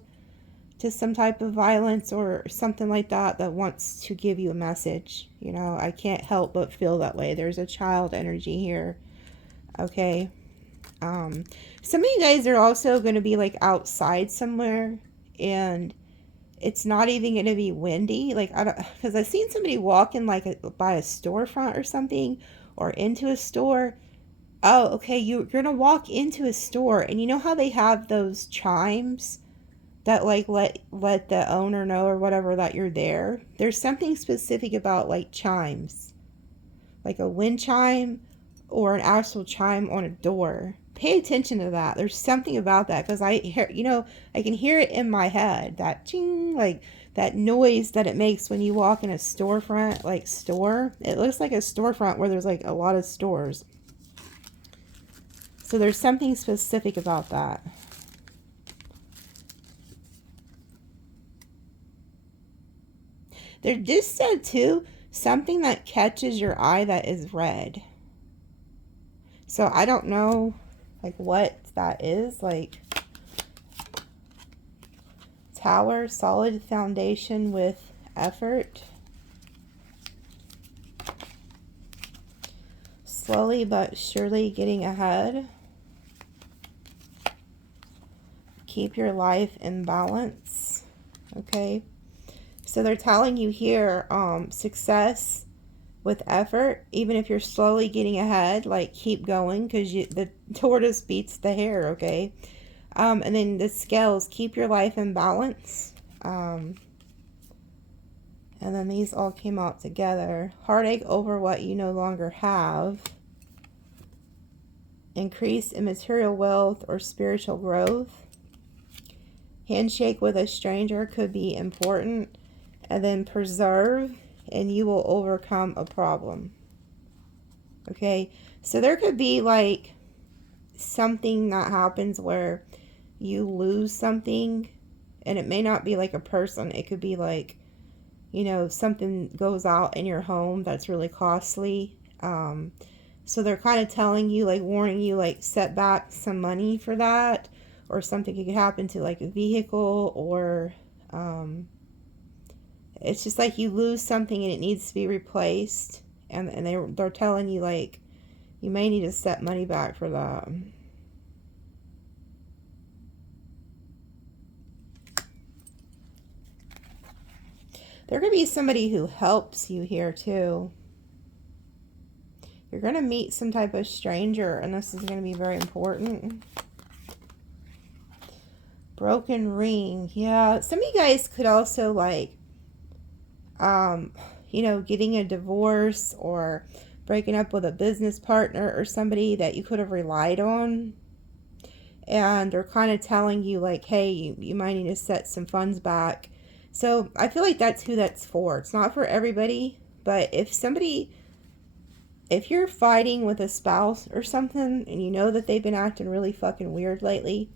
to some type of violence or something like that wants to give you a message. You know, I can't help but feel that way. There's a child energy here. Okay. Some of you guys are also going to be like outside somewhere, and it's not even going to be windy. Like, because I've seen somebody walking like by a storefront or something, or into a store. Oh, okay. You're going to walk into a store, and you know how they have those chimes that like let the owner know or whatever that you're there. There's something specific about like chimes, like a wind chime or an actual chime on a door. Pay attention to that. There's something about that, because I hear, I can hear it in my head, that ching, like that noise that it makes when you walk in a storefront, like store. It looks like a storefront where there's like a lot of stores. So there's something specific about that. There just said too, something that catches your eye that is red. So I don't know like what that is. Like, tower, solid foundation with effort. Slowly but surely getting ahead. Keep your life in balance. Okay. So they're telling you here, success with effort, even if you're slowly getting ahead, like keep going, because the tortoise beats the hare, okay? And then the scales, keep your life in balance. And then these all came out together. Heartache over what you no longer have. Increase in material wealth or spiritual growth. Handshake with a stranger could be important. And then preserve, and you will overcome a problem. Okay, so there could be like something that happens where you lose something, and it may not be like a person. It could be like, something goes out in your home that's really costly. So they're kind of telling you, like warning you, like set back some money for that, or something could happen to like a vehicle, or it's just like you lose something and it needs to be replaced, and they're telling you like you may need to set money back for that. There could be somebody who helps you here too. You're going to meet some type of stranger, and this is going to be very important. Broken ring. Yeah, some of you guys could also like getting a divorce or breaking up with a business partner or somebody that you could have relied on. And they're kind of telling you like, hey, you might need to set some funds back. So I feel like that's who that's for. It's not for everybody, but if you're fighting with a spouse or something and you know that they've been acting really fucking weird lately,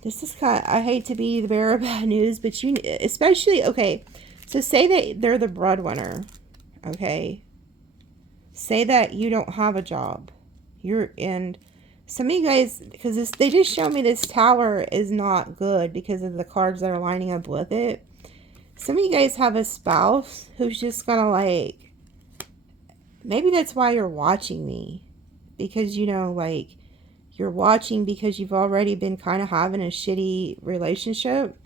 this is I hate to be the bearer of bad news, but especially, okay, so say that they're the breadwinner, okay? Say that you don't have a job. Some of you guys, because they just show me this tower is not good because of the cards that are lining up with it. Some of you guys have a spouse who's just gonna like, maybe that's why you're watching me. Because, like, You're watching because you've already been kind of having a shitty relationship.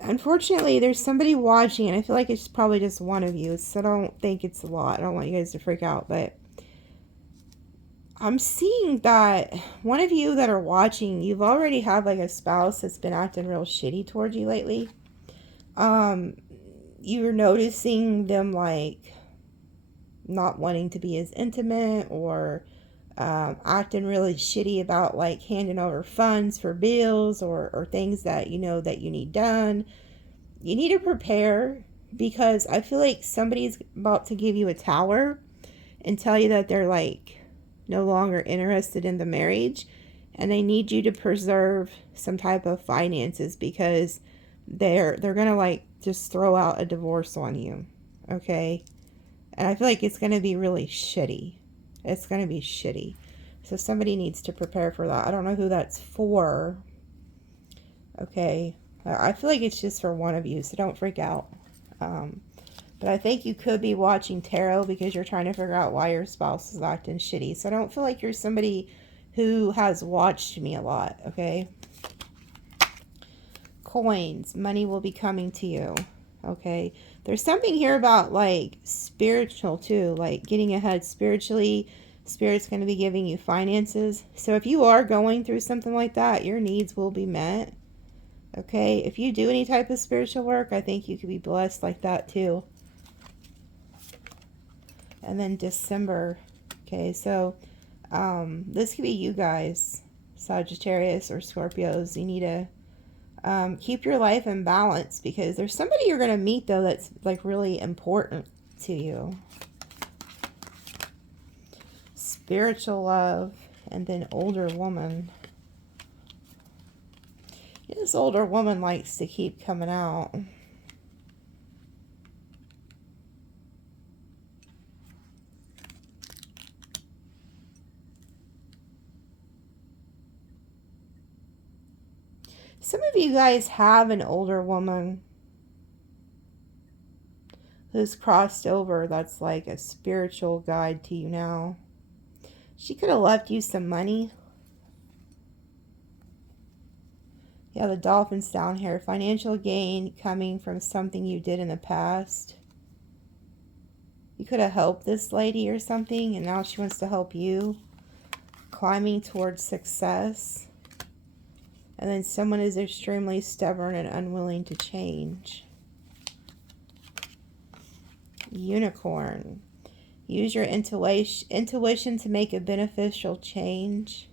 Unfortunately, there's somebody watching, and I feel like it's probably just one of you, so I don't think it's a lot. I don't want you guys to freak out, but I'm seeing that one of you that are watching, you've already had like a spouse that's been acting real shitty towards you lately. You're noticing them like not wanting to be as intimate, or acting really shitty about like handing over funds for bills, or things that you know that you need done. You need to prepare, because I feel like somebody's about to give you a tower and tell you that they're like no longer interested in the marriage, and they need you to preserve some type of finances, because they're gonna like just throw out a divorce on you. Okay? And I feel like it's gonna be really shitty. It's gonna be shitty. So somebody needs to prepare for that. I don't know who that's for. Okay? I feel like it's just for one of you, so don't freak out. But I think you could be watching tarot because you're trying to figure out why your spouse is acting shitty. So I don't feel like you're somebody who has watched me a lot, okay? Coins. Money will be coming to you, okay? There's something here about, like, spiritual, too. Like, getting ahead spiritually. Spirit's going to be giving you finances. So if you are going through something like that, your needs will be met. Okay, if you do any type of spiritual work, I think you could be blessed like that too. And then December. Okay, so this could be you guys, Sagittarius or Scorpios. You need to keep your life in balance, because there's somebody you're going to meet, though, that's like really important to you. Spiritual love, and then older woman. This older woman likes to keep coming out. Some of you guys have an older woman who's crossed over, that's like a spiritual guide to you now. She could have left you some money. Yeah, the dolphins down here. Financial gain coming from something you did in the past. You could have helped this lady or something, and now she wants to help you. Climbing towards success. And then someone is extremely stubborn and unwilling to change. Unicorn. Use your intuition to make a beneficial change.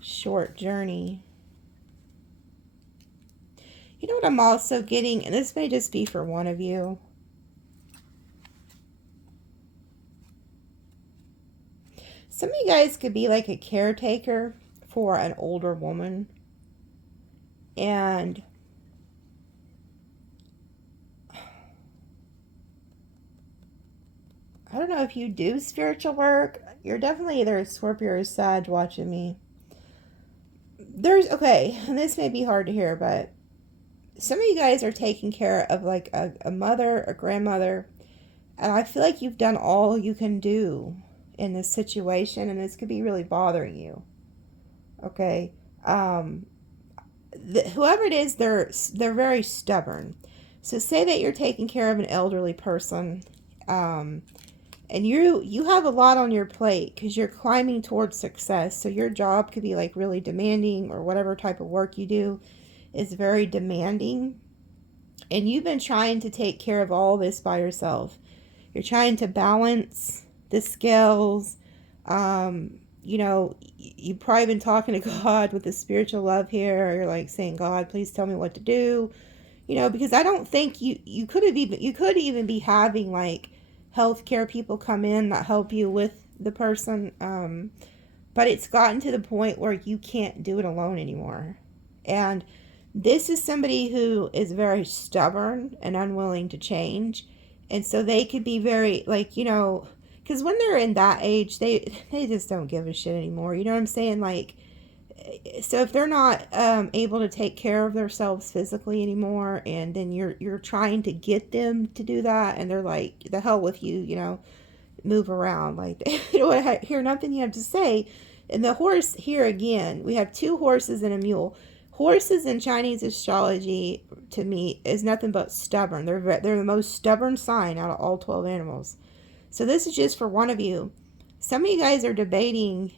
Short journey. You know what I'm also getting, and this may just be for one of you. Some of you guys could be like a caretaker for an older woman. And I don't know if you do spiritual work. You're definitely either a Scorpio or a Sag watching me. Okay, and this may be hard to hear, but some of you guys are taking care of like a mother, a grandmother, and I feel like you've done all you can do in this situation, and this could be really bothering you. Okay, whoever it is, they're very stubborn. So say that you're taking care of an elderly person, and you have a lot on your plate because you're climbing towards success. So your job could be like really demanding, or whatever type of work you do is very demanding. And you've been trying to take care of all this by yourself. You're trying to balance the scales. You know, you've probably been talking to God with the spiritual love here. Or you're like saying, God, please tell me what to do. You know, because I don't think you could even be having like healthcare people come in that help you with the person. But it's gotten to the point where you can't do it alone anymore. And this is somebody who is very stubborn and unwilling to change. And so they could be very, like, you know, because when they're in that age, they just don't give a shit anymore. You know what I'm saying? Like, so if they're not able to take care of themselves physically anymore, and then you're trying to get them to do that, and they're like, the hell with you, you know, move around. Like, they don't want to hear nothing you have to say. And the horse here again, we have 2 horses and a mule. Horses in Chinese astrology, to me, is nothing but stubborn. They're the most stubborn sign out of all 12 animals. So this is just for one of you. Some of you guys are debating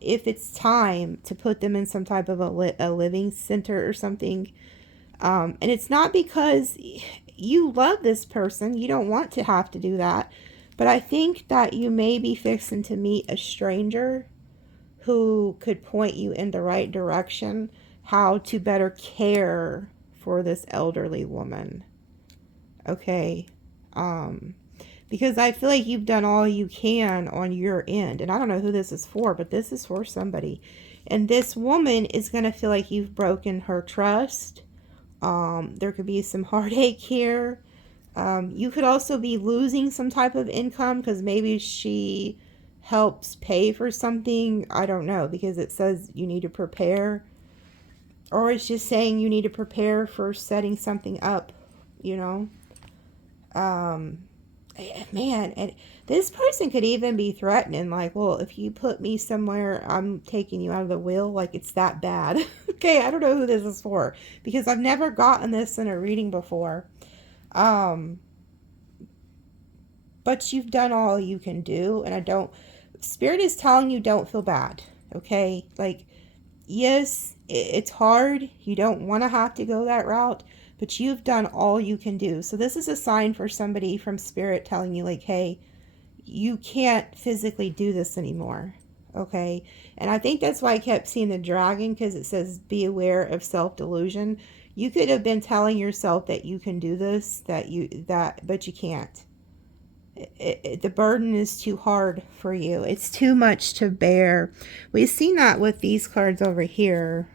if it's time to put them in some type of a living center or something. And it's not because you love this person. You don't want to have to do that. But I think that you may be fixing to meet a stranger who could point you in the right direction, how to better care for this elderly woman. Okay. Because I feel like you've done all you can on your end. And I don't know who this is for, but this is for somebody. And this woman is going to feel like you've broken her trust. There could be some heartache here. You could also be losing some type of income because maybe she helps pay for something. I don't know, because it says you need to prepare. Or it's just saying you need to prepare for setting something up, you know. Man, and this person could even be threatening, like, well, if you put me somewhere, I'm taking you out of the will. Like, it's that bad. Okay, I don't know who this is for, because I've never gotten this in a reading before. But you've done all you can do, and Spirit is telling you don't feel bad, okay? Like, yes, it's hard. You don't want to have to go that route, but you've done all you can do. So this is a sign for somebody from Spirit telling you, like, hey, you can't physically do this anymore, okay? And I think that's why I kept seeing the dragon, because it says be aware of self-delusion. You could have been telling yourself that you can do this, but you can't. The burden is too hard for you. It's too much to bear. We've seen that with these cards over here.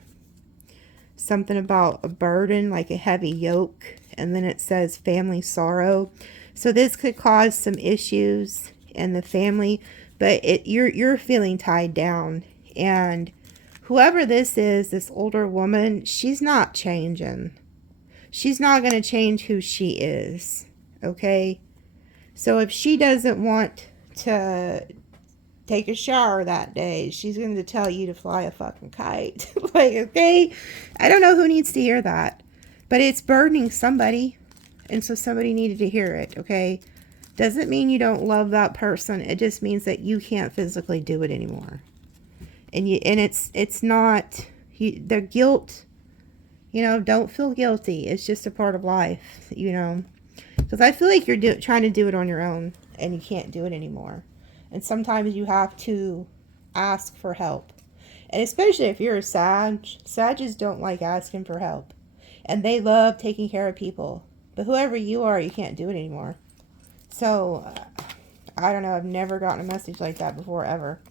Something about a burden, like a heavy yoke, and then it says family sorrow. So this could cause some issues in the family, but you're feeling tied down. And whoever this is, this older woman, she's not changing. She's not going to change who she is, okay? So if she doesn't want to take a shower that day, she's going to tell you to fly a fucking kite. Like, okay? I don't know who needs to hear that, but it's burdening somebody, and so somebody needed to hear it, okay? Doesn't mean you don't love that person. It just means that you can't physically do it anymore. And it's not the guilt, you know, don't feel guilty. It's just a part of life, you know. Because I feel like you're trying to do it on your own, and you can't do it anymore. And sometimes you have to ask for help. And especially if you're a Sages don't like asking for help. And they love taking care of people. But whoever you are, you can't do it anymore. So, I don't know. I've never gotten a message like that before, ever.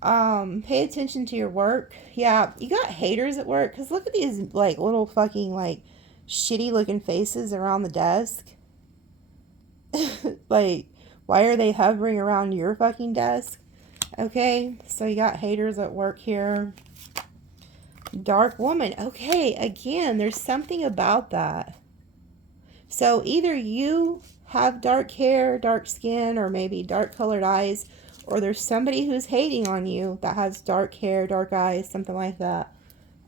Pay attention to your work. Yeah, you got haters at work. Because look at these, like, little fucking, like, shitty looking faces around the desk. Like, why are they hovering around your fucking desk? Okay, so you got haters at work here. Dark woman. Okay, again, there's something about that. So either you have dark hair, dark skin, or maybe dark colored eyes, or there's somebody who's hating on you that has dark hair, dark eyes, something like that.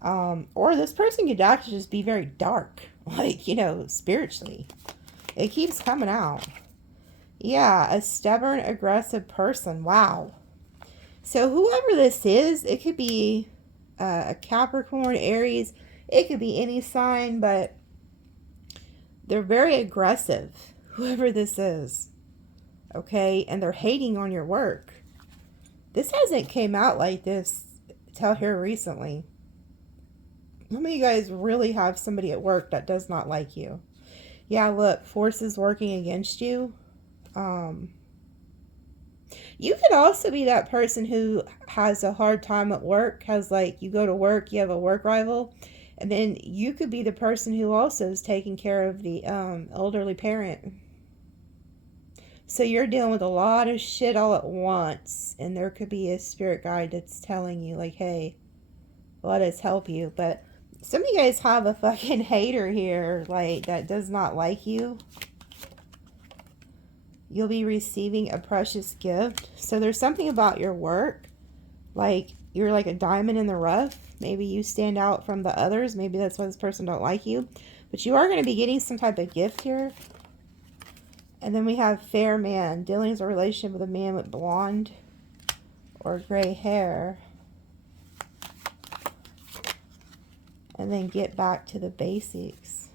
Or this person could actually just be very dark, like, you know, spiritually. It keeps coming out. Yeah, a stubborn, aggressive person. Wow. So whoever this is, it could be a Capricorn, Aries. It could be any sign, but they're very aggressive, whoever this is. Okay, and they're hating on your work. This hasn't came out like this till here recently. How many of you guys really have somebody at work that does not like you? Yeah, look, forces working against you. You could also be that person who has a hard time at work, has, like, you go to work, you have a work rival, and then you could be the person who also is taking care of the elderly parent. So you're dealing with a lot of shit all at once, and there could be a spirit guide that's telling you, like, hey, let us help you. But some of you guys have a fucking hater here, like, that does not like you. You'll be receiving a precious gift. So there's something about your work, like you're like a diamond in the rough. Maybe you stand out from the others. Maybe that's why this person don't like you. But you are going to be getting some type of gift here. And then we have fair man. Dealing with a relationship with a man with blonde or gray hair. And then get back to the basics.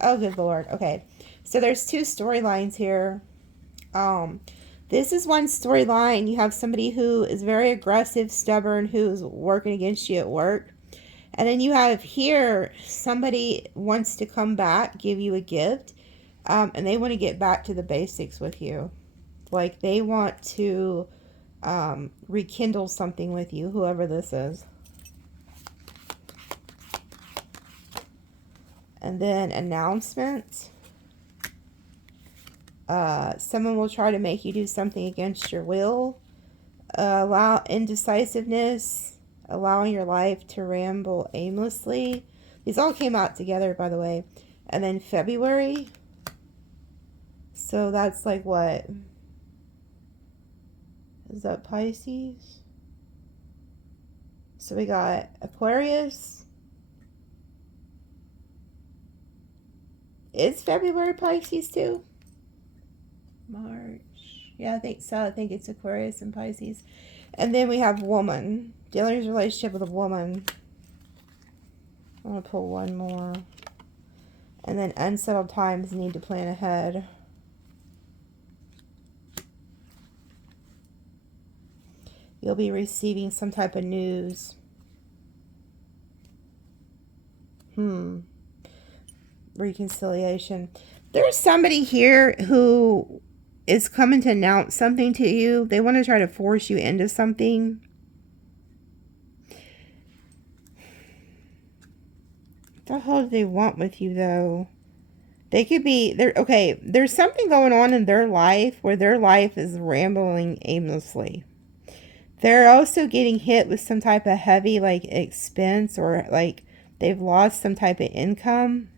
Oh, good Lord. Okay. So there's two storylines here. This is one storyline. You have somebody who is very aggressive, stubborn, who's working against you at work. And then you have here, somebody wants to come back, give you a gift. And they want to get back to the basics with you. Like they want to rekindle something with you, whoever this is. And then announcement. Someone will try to make you do something against your will. Allow indecisiveness. Allowing your life to ramble aimlessly. These all came out together, by the way. And then February. So that's like what? Is that Pisces? So we got Aquarius. Is February Pisces too? March. Yeah, I think so. I think it's Aquarius and Pisces. And then we have woman. Dealing with a relationship with a woman. I'm going to pull one more. And then unsettled times, need to plan ahead. You'll be receiving some type of news. Reconciliation. There's somebody here who is coming to announce something to you. They want to try to force you into something. What the hell do they want with you, though? They could be... Okay, there's something going on in their life where their life is rambling aimlessly. They're also getting hit with some type of heavy, like, expense, or, like, they've lost some type of income.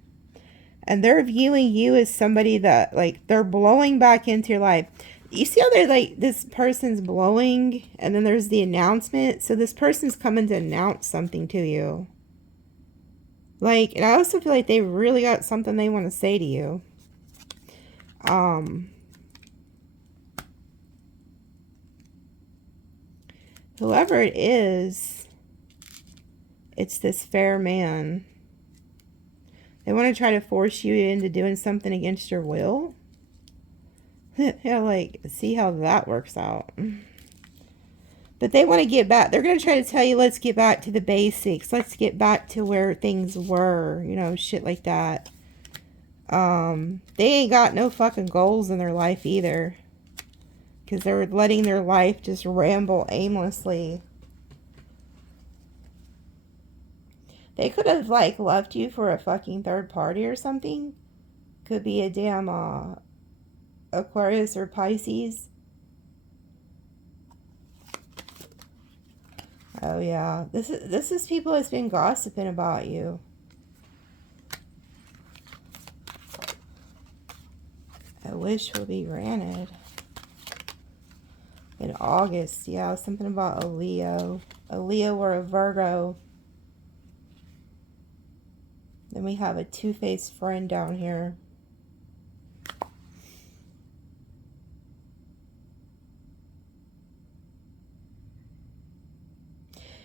And they're viewing you as somebody that, like, they're blowing back into your life. You see how they're, like, this person's blowing, and then there's the announcement? So this person's coming to announce something to you. Like, and I also feel like they really got something they want to say to you. Whoever it is, it's this fair man. They want to try to force you into doing something against your will. Yeah, like, see how that works out. But they want to get back. They're going to try to tell you, let's get back to the basics. Let's get back to where things were. You know, shit like that. They ain't got no fucking goals in their life either. Because they're letting their life just ramble aimlessly. They could have, like, left you for a fucking third party or something. Could be a damn Aquarius or Pisces. Oh, yeah. This is people that's been gossiping about you. A wish will be granted. In August, yeah, something about a Leo. A Leo or a Virgo. Then we have a two-faced friend down here.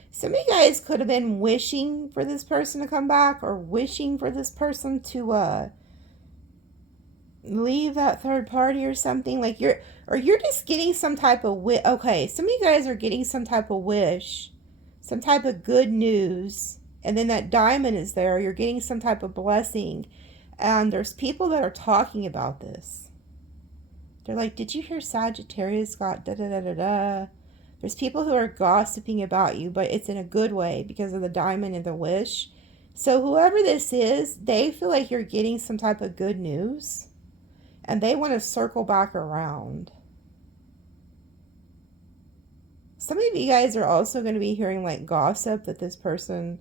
Some of you guys could have been wishing for this person to come back, or wishing for this person to leave that third party or something. Like you're just getting some type of wish. Okay, some of you guys are getting some type of wish, some type of good news. And then that diamond is there. You're getting some type of blessing. And there's people that are talking about this. They're like, did you hear Sagittarius got da-da-da-da-da? There's people who are gossiping about you, but it's in a good way because of the diamond and the wish. So whoever this is, they feel like you're getting some type of good news. And they want to circle back around. Some of you guys are also going to be hearing like gossip that this person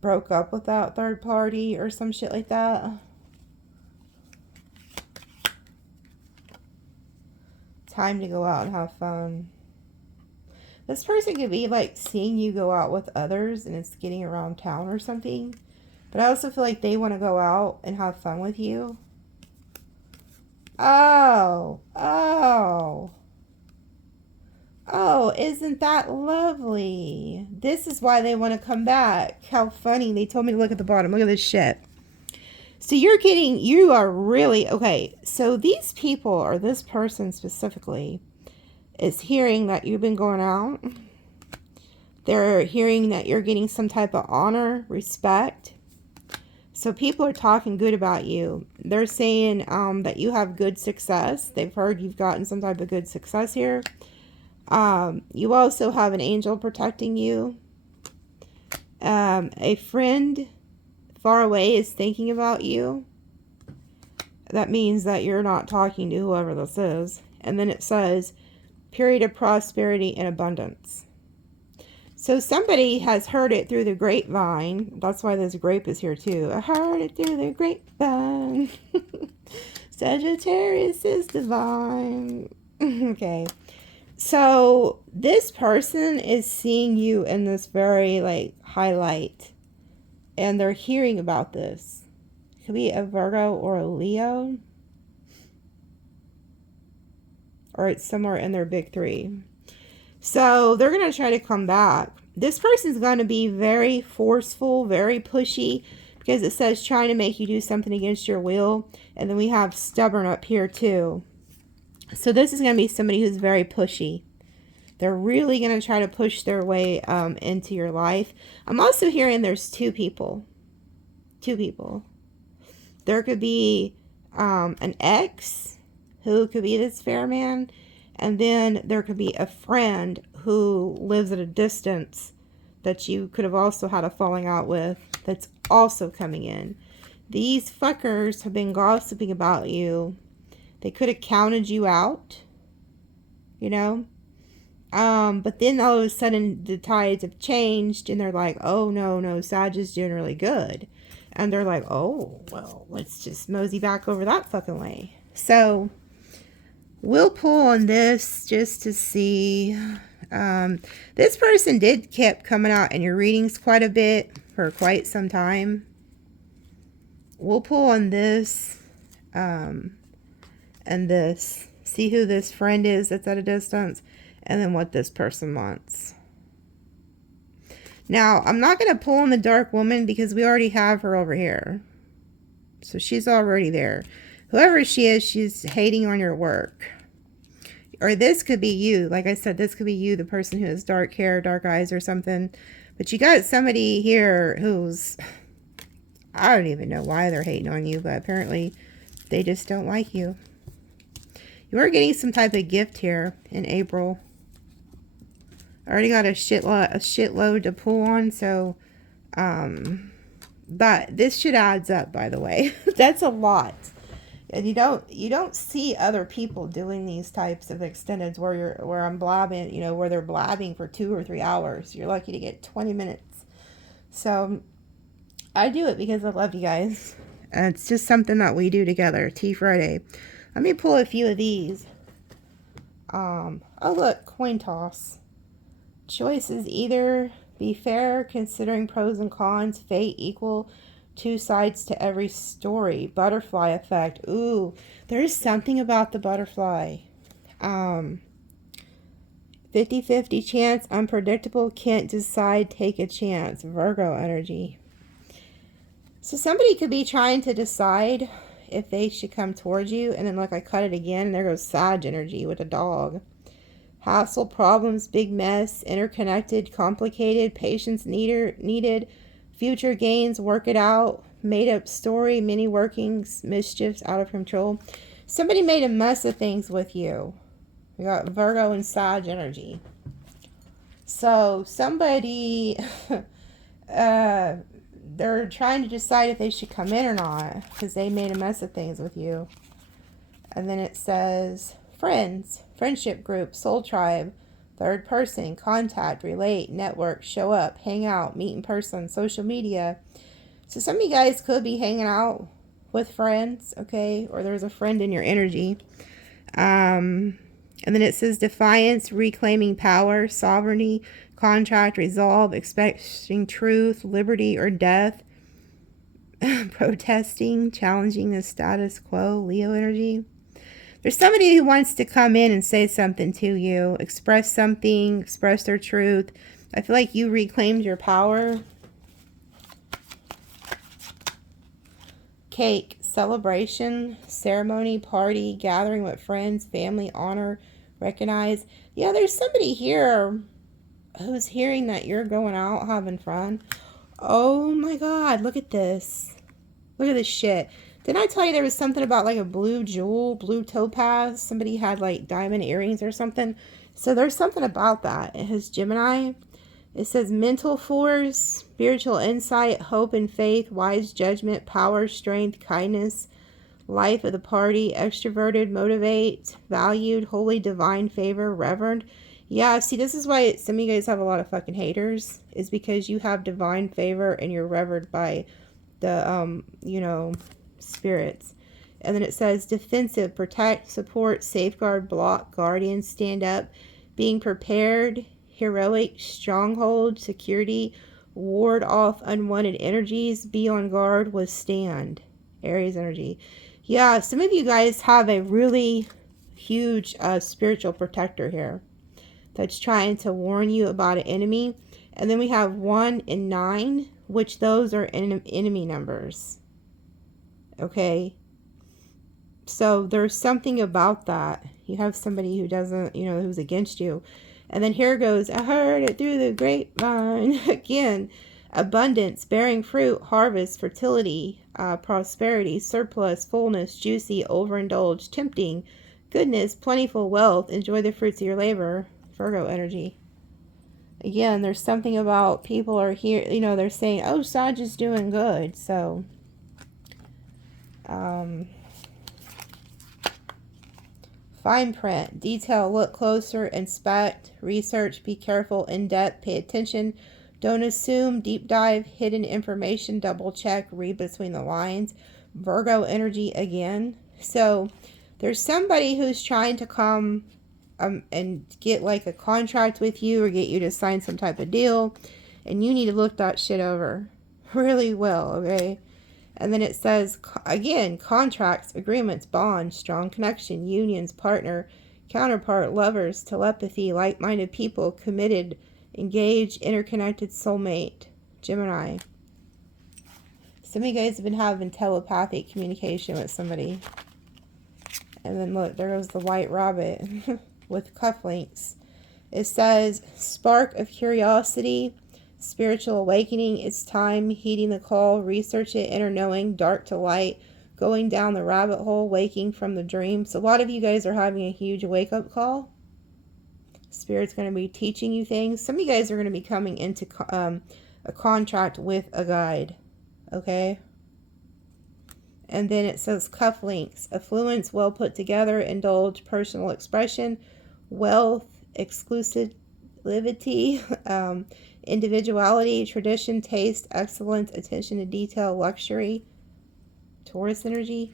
broke up with that third party or some shit like that. time to go out and have fun. This person could be like seeing you go out with others and it's getting around town or something. But I also feel like they want to go out and have fun with you. Oh, oh. Oh, isn't that lovely? This is why they want to come back. How funny. They told me to look at the bottom. Look at this shit. So you are really, okay. So these people, or this person specifically, is hearing that you've been going out. They're hearing that you're getting some type of honor, respect. So people are talking good about you. They're saying that you have good success. They've heard you've gotten some type of good success here. You also have an angel protecting you. A friend far away is thinking about you. That means that you're not talking to whoever this is. And then it says, period of prosperity and abundance. So somebody has heard it through the grapevine. That's why this grape is here too. I heard it through the grapevine. Sagittarius is divine. Okay. So this person is seeing you in this very like highlight. And they're hearing about this. It could be a Virgo or a Leo. Or it's somewhere in their big three. So they're going to try to come back. This person's going to be very forceful, very pushy. Because it says trying to make you do something against your will. And then we have stubborn up here too. So this is going to be somebody who's very pushy. They're really going to try to push their way into your life. I'm also hearing there's two people. Two people. There could be an ex who could be this fair man. And then there could be a friend who lives at a distance that you could have also had a falling out with that's also coming in. These fuckers have been gossiping about you. They could have counted you out. You know? But then all of a sudden the tides have changed and they're like, oh no, Sag is doing really good. And they're like, oh, well, let's just mosey back over that fucking way. So we'll pull on this just to see. This person did keep coming out in your readings quite a bit for quite some time. We'll pull on this and this. See who this friend is that's at a distance. And then what this person wants. Now, I'm not going to pull on the dark woman because we already have her over here. So she's already there. Whoever she is, she's hating on your work. Or this could be you. Like I said, this could be you, the person who has dark hair, dark eyes or something. But you got somebody here who's... I don't even know why they're hating on you, but apparently they just don't like you. You are getting some type of gift here in April. I already got a shitload to pull on, so, but this shit adds up, by the way. That's a lot. And you don't see other people doing these types of extendeds where I'm blabbing, you know, where they're blabbing for 2 or 3 hours. You're lucky to get 20 minutes. So I do it because I love you guys. And it's just something that we do together. Tea Friday. Let me pull a few of these. Oh look, coin toss. Choice is either be fair, considering pros and cons, fate equal, two sides to every story. Butterfly effect. Ooh, there's something about the butterfly. 50-50 chance, unpredictable, can't decide, take a chance. Virgo energy. So somebody could be trying to decide if they should come towards you, and then look, I cut it again, and there goes Sag energy with a dog. Hassle, problems, big mess, interconnected, complicated, patience needed, future gains, work it out, made up story, many workings, mischiefs, out of control. Somebody made a mess of things with you. We got Virgo and Sag energy. So somebody, they're trying to decide if they should come in or not because they made a mess of things with you. And then it says friends, friendship group, soul tribe, third person, contact, relate, network, show up, hang out, meet in person, social media. So some of you guys could be hanging out with friends, okay? Or there's a friend in your energy. And And then it says defiance, reclaiming power, sovereignty, contract, resolve, expecting truth, liberty, or death. Protesting, challenging the status quo, Leo energy. There's somebody who wants to come in and say something to you, express something, express their truth. I feel like you reclaimed your power. Cake, celebration, ceremony, party, gathering with friends, family, honor, recognize. Yeah, there's somebody here who's hearing that you're going out having fun. Oh my God, look at this. Look at this shit. Didn't I tell you there was something about like a blue jewel, blue topaz? Somebody had like diamond earrings or something. So there's something about that. It has Gemini. It says mental force, spiritual insight, hope and faith, wise judgment, power, strength, kindness, life of the party, extroverted, motivate, valued, holy, divine, favor, reverend. Yeah, see, this is why some of you guys have a lot of fucking haters, is because you have divine favor and you're revered by the, spirits. And then it says defensive, protect, support, safeguard, block, guardian, stand up, being prepared, heroic, stronghold, security, ward off unwanted energies, be on guard, withstand. Aries energy. Yeah, some of you guys have a really huge spiritual protector here that's trying to warn you about an enemy. And then we have 1 and 9, which those are enemy numbers. Okay? So there's something about that. You have somebody who doesn't, who's against you. And then here goes, I heard it through the grapevine. Again, abundance, bearing fruit, harvest, fertility, prosperity, surplus, fullness, juicy, overindulge, tempting, goodness, plentiful wealth, enjoy the fruits of your labor. Virgo energy. Again, there's something about people are here, they're saying, oh, Sag is doing good. So, fine print, detail, look closer, inspect, research, be careful, in depth, pay attention, don't assume, deep dive, hidden information, double check, read between the lines. Virgo energy again. So there's somebody who's trying to come and get like a contract with you or get you to sign some type of deal, and you need to look that shit over really well, okay? And then it says, again, contracts, agreements, bonds, strong connection, unions, partner, counterpart, lovers, telepathy, like-minded people, committed, engaged, interconnected, soulmate, Gemini. Some of you guys have been having telepathic communication with somebody. And then look, there goes the white rabbit with cufflinks. It says, spark of curiosity, spiritual awakening, it's time, heeding the call, research it, inner knowing, dark to light, going down the rabbit hole, waking from the dream. So a lot of you guys are having a huge wake-up call. Spirit's going to be teaching you things. Some of you guys are going to be coming into a contract with a guide. Okay? And then it says cufflinks, affluence, well put together, indulge, personal expression, wealth, exclusivity, individuality, tradition, taste, excellence, attention to detail, luxury, Taurus energy.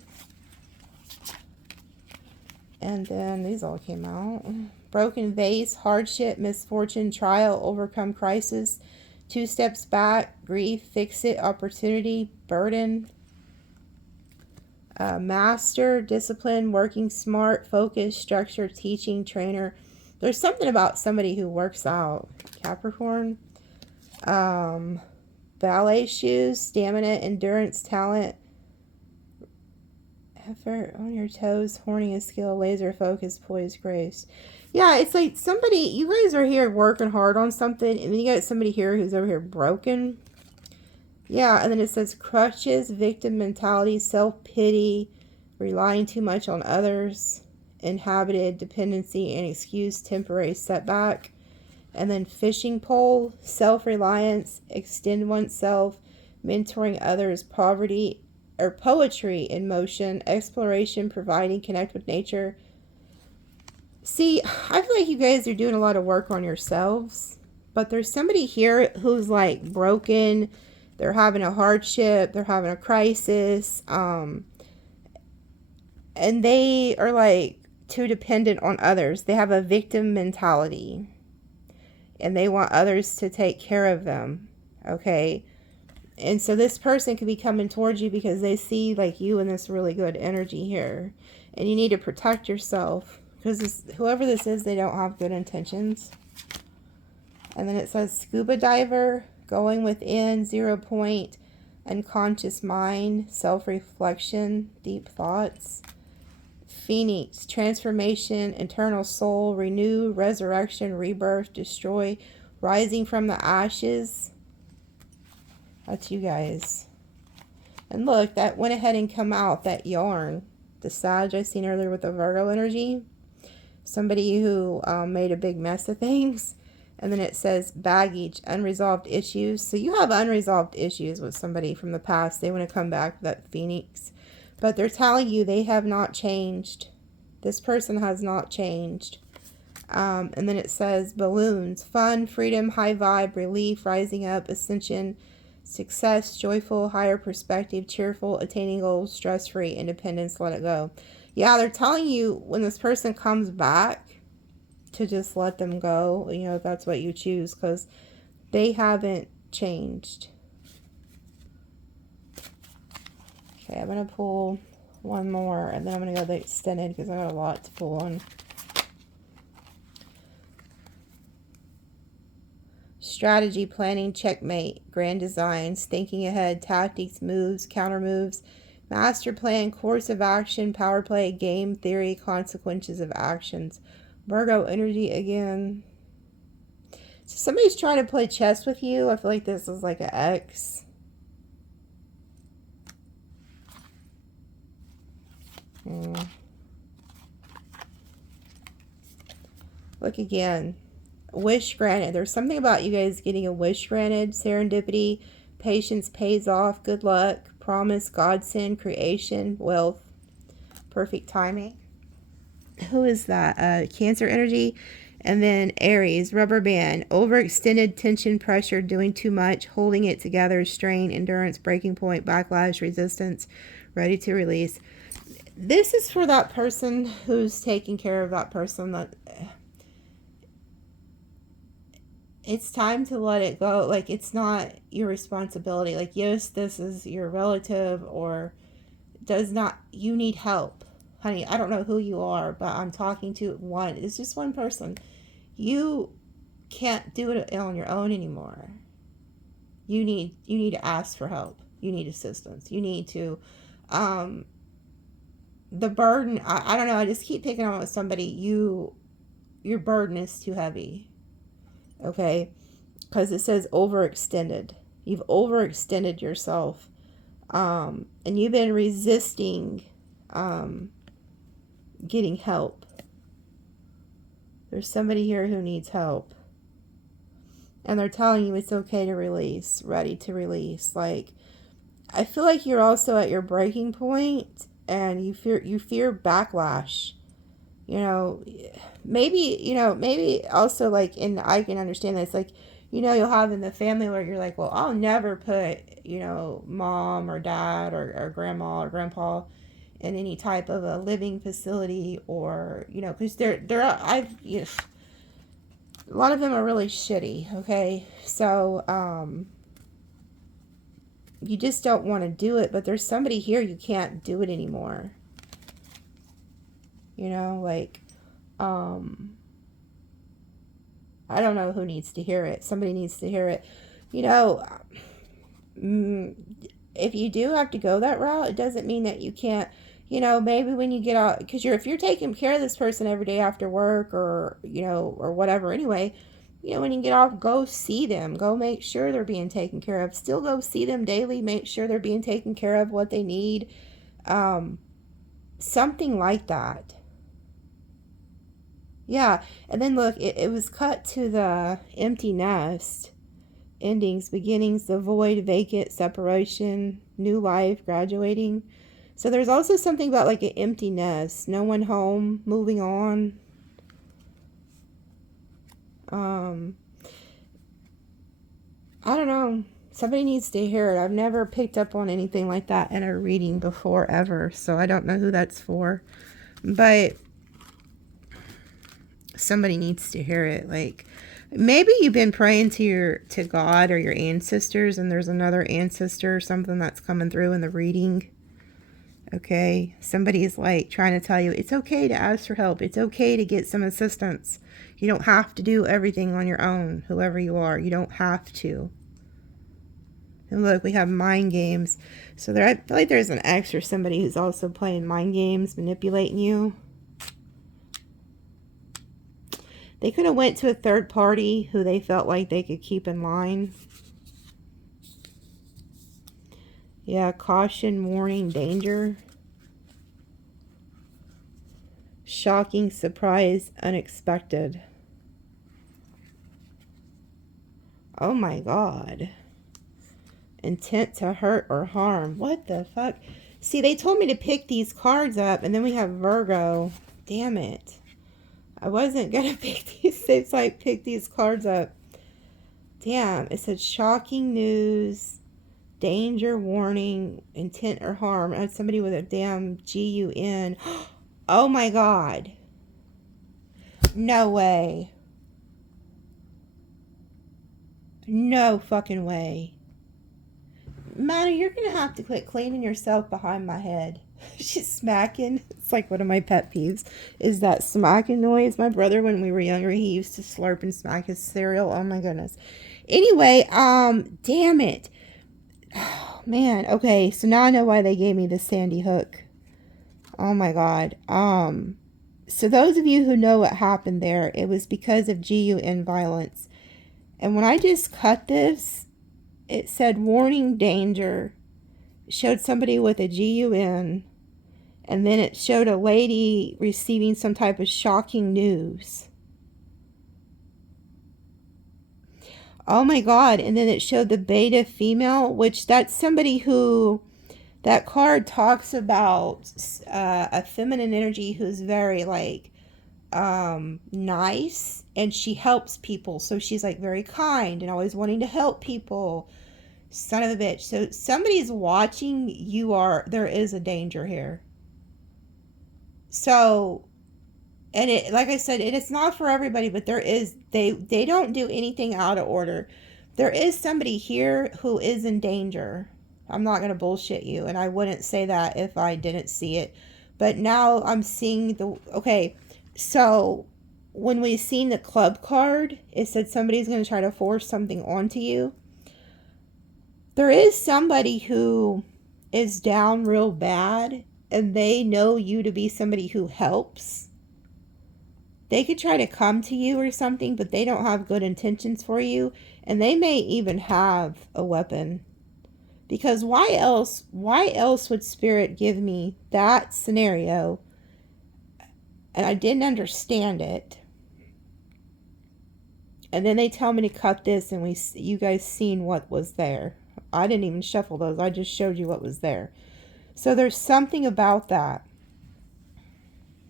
And then these all came out. Broken vase, hardship, misfortune, trial, overcome crisis, 2 steps back, grief, fix it, opportunity, burden, master, discipline, working smart, focus, structure, teaching, trainer. There's something about somebody who works out. Capricorn. Ballet shoes, stamina, endurance, talent, effort on your toes, horny skill, laser focus, poise, grace. Yeah, it's like somebody, you guys are here working hard on something, and then you got somebody here who's over here broken. Yeah, and then it says crutches, victim mentality, self-pity, relying too much on others, inhabited, dependency, and excuse, temporary setback. And then fishing pole, self-reliance, extend oneself, mentoring others, poverty, or poetry in motion, exploration, providing, connect with nature. See, I feel like you guys are doing a lot of work on yourselves, but there's somebody here who's like broken. They're having a hardship. They're having a crisis. And they are like too dependent on others. They have a victim mentality. And they want others to take care of them. Okay? And so this person could be coming towards you because they see like you in this really good energy here. And you need to protect yourself. Because whoever this is, they don't have good intentions. And then it says scuba diver, going within, 0 point, unconscious mind, self-reflection, deep thoughts. Phoenix, transformation, eternal soul, renew, resurrection, rebirth, destroy, rising from the ashes. That's you guys. And look, that went ahead and come out, that yarn. The Sag I seen earlier with the Virgo energy. Somebody who made a big mess of things. And then it says baggage, unresolved issues. So you have unresolved issues with somebody from the past. They want to come back, that Phoenix. But they're telling you they have not changed. This person has not changed. And then it says balloons, fun, freedom, high vibe, relief, rising up, ascension, success, joyful, higher perspective, cheerful, attaining goals, stress-free, independence, let it go. Yeah, they're telling you when this person comes back to just let them go, you know, if that's what you choose, because they haven't changed. Okay, I'm going to pull one more, and then I'm going to go the extended because I got a lot to pull on. Strategy, planning, checkmate, grand designs, thinking ahead, tactics, moves, counter moves, master plan, course of action, power play, game, theory, consequences of actions. Virgo energy again. So somebody's trying to play chess with you. I feel like this is like an X. Look again. Wish granted. There's something about you guys getting a wish granted. Serendipity, patience pays off, good luck, promise, godsend, creation, wealth, perfect timing. Who is that? Cancer energy. And then Aries, rubber band, overextended, tension, pressure, doing too much, holding it together, strain, endurance, breaking point, backlash, resistance, ready to release. This is for that person who's taking care of that person that it's time to let it go. Like, it's not your responsibility. Like, yes, this is your relative or does not, you need help. Honey, I don't know who you are, but I'm talking to one. It's just one person. You can't do it on your own anymore. You need to ask for help. You need assistance. You need to, the burden, I don't know, I just keep picking on with somebody. Your burden is too heavy. Okay, because it says overextended. You've overextended yourself, and you've been resisting getting help. There's somebody here who needs help, and they're telling you it's okay to release, ready to release. Like, I feel like you're also at your breaking point, and you fear backlash. You know, maybe also like, and I can understand this, like, you know, you'll have in the family where you're like, well, I'll never put, you know, mom or dad or grandma or grandpa in any type of a living facility, or, you know, because a lot of them are really shitty. Okay. So, you just don't want to do it, but there's somebody here, you can't do it anymore. You know, like, I don't know who needs to hear it. Somebody needs to hear it. You know, if you do have to go that route, it doesn't mean that you can't, you know, maybe when you get out, because if you're taking care of this person every day after work or, you know, or whatever anyway, you know, when you get off, go see them. Go make sure they're being taken care of. Still go see them daily. Make sure they're being taken care of, what they need. Something like that. Yeah, and then look, it was cut to the empty nest, endings, beginnings, the void, vacant, separation, new life, graduating. So there's also something about like an empty nest, no one home, moving on. I don't know. Somebody needs to hear it. I've never picked up on anything like that in a reading before, ever. So I don't know who that's for. But Somebody needs to hear it. Like, maybe you've been praying to God or your ancestors, and there's another ancestor or something that's coming through in the reading. Okay, somebody's like trying to tell you it's okay to ask for help. It's okay to get some assistance. You don't have to do everything on your own, whoever you are. You don't have to. And look, we have mind games. So there, I feel like there's an ex or somebody who's also playing mind games, manipulating you. They could have went to a third party who they felt like they could keep in line. Yeah, caution, warning, danger. Shocking, surprise, unexpected. Oh my God. Intent to hurt or harm. What the fuck? See, they told me to pick these cards up, and then we have Virgo. Damn it. I wasn't gonna pick these. It's like, pick these cards up. Damn. It said shocking news, danger, warning, intent or harm. I had somebody with a damn GUN. Oh my God. No way. No fucking way. Manny, you're gonna have to quit cleaning yourself behind my head. She's smacking. It's like one of my pet peeves is that smacking noise. My brother, when we were younger, he used to slurp and smack his cereal. Oh my goodness. Anyway, damn it. Oh, man. Okay, so now I know why they gave me the Sandy Hook. Oh my God. So those of you who know what happened there, it was because of GUN violence. And when I just cut this, it said warning, danger. It showed somebody with a GUN. And then it showed a lady receiving some type of shocking news. Oh my God. And then it showed the beta female, which that's somebody who, that card talks about a feminine energy who's very like nice, and she helps people. So she's like very kind and always wanting to help people. Son of a bitch. So somebody's watching. There is a danger here. So, and it, like I said, it's not for everybody, but there is, they don't do anything out of order. There is somebody here who is in danger. I'm not going to bullshit you, and I wouldn't say that if I didn't see it. But now I'm seeing okay, so when we seen the club card, it said somebody's going to try to force something onto you. There is somebody who is down real bad, and they know you to be somebody who helps. They could try to come to you or something, but they don't have good intentions for you, and they may even have a weapon. Because why else would Spirit give me that scenario? And I didn't understand it. And then they tell me to cut this, and you guys seen what was there. I didn't even shuffle those. I just showed you what was there. So there's something about that.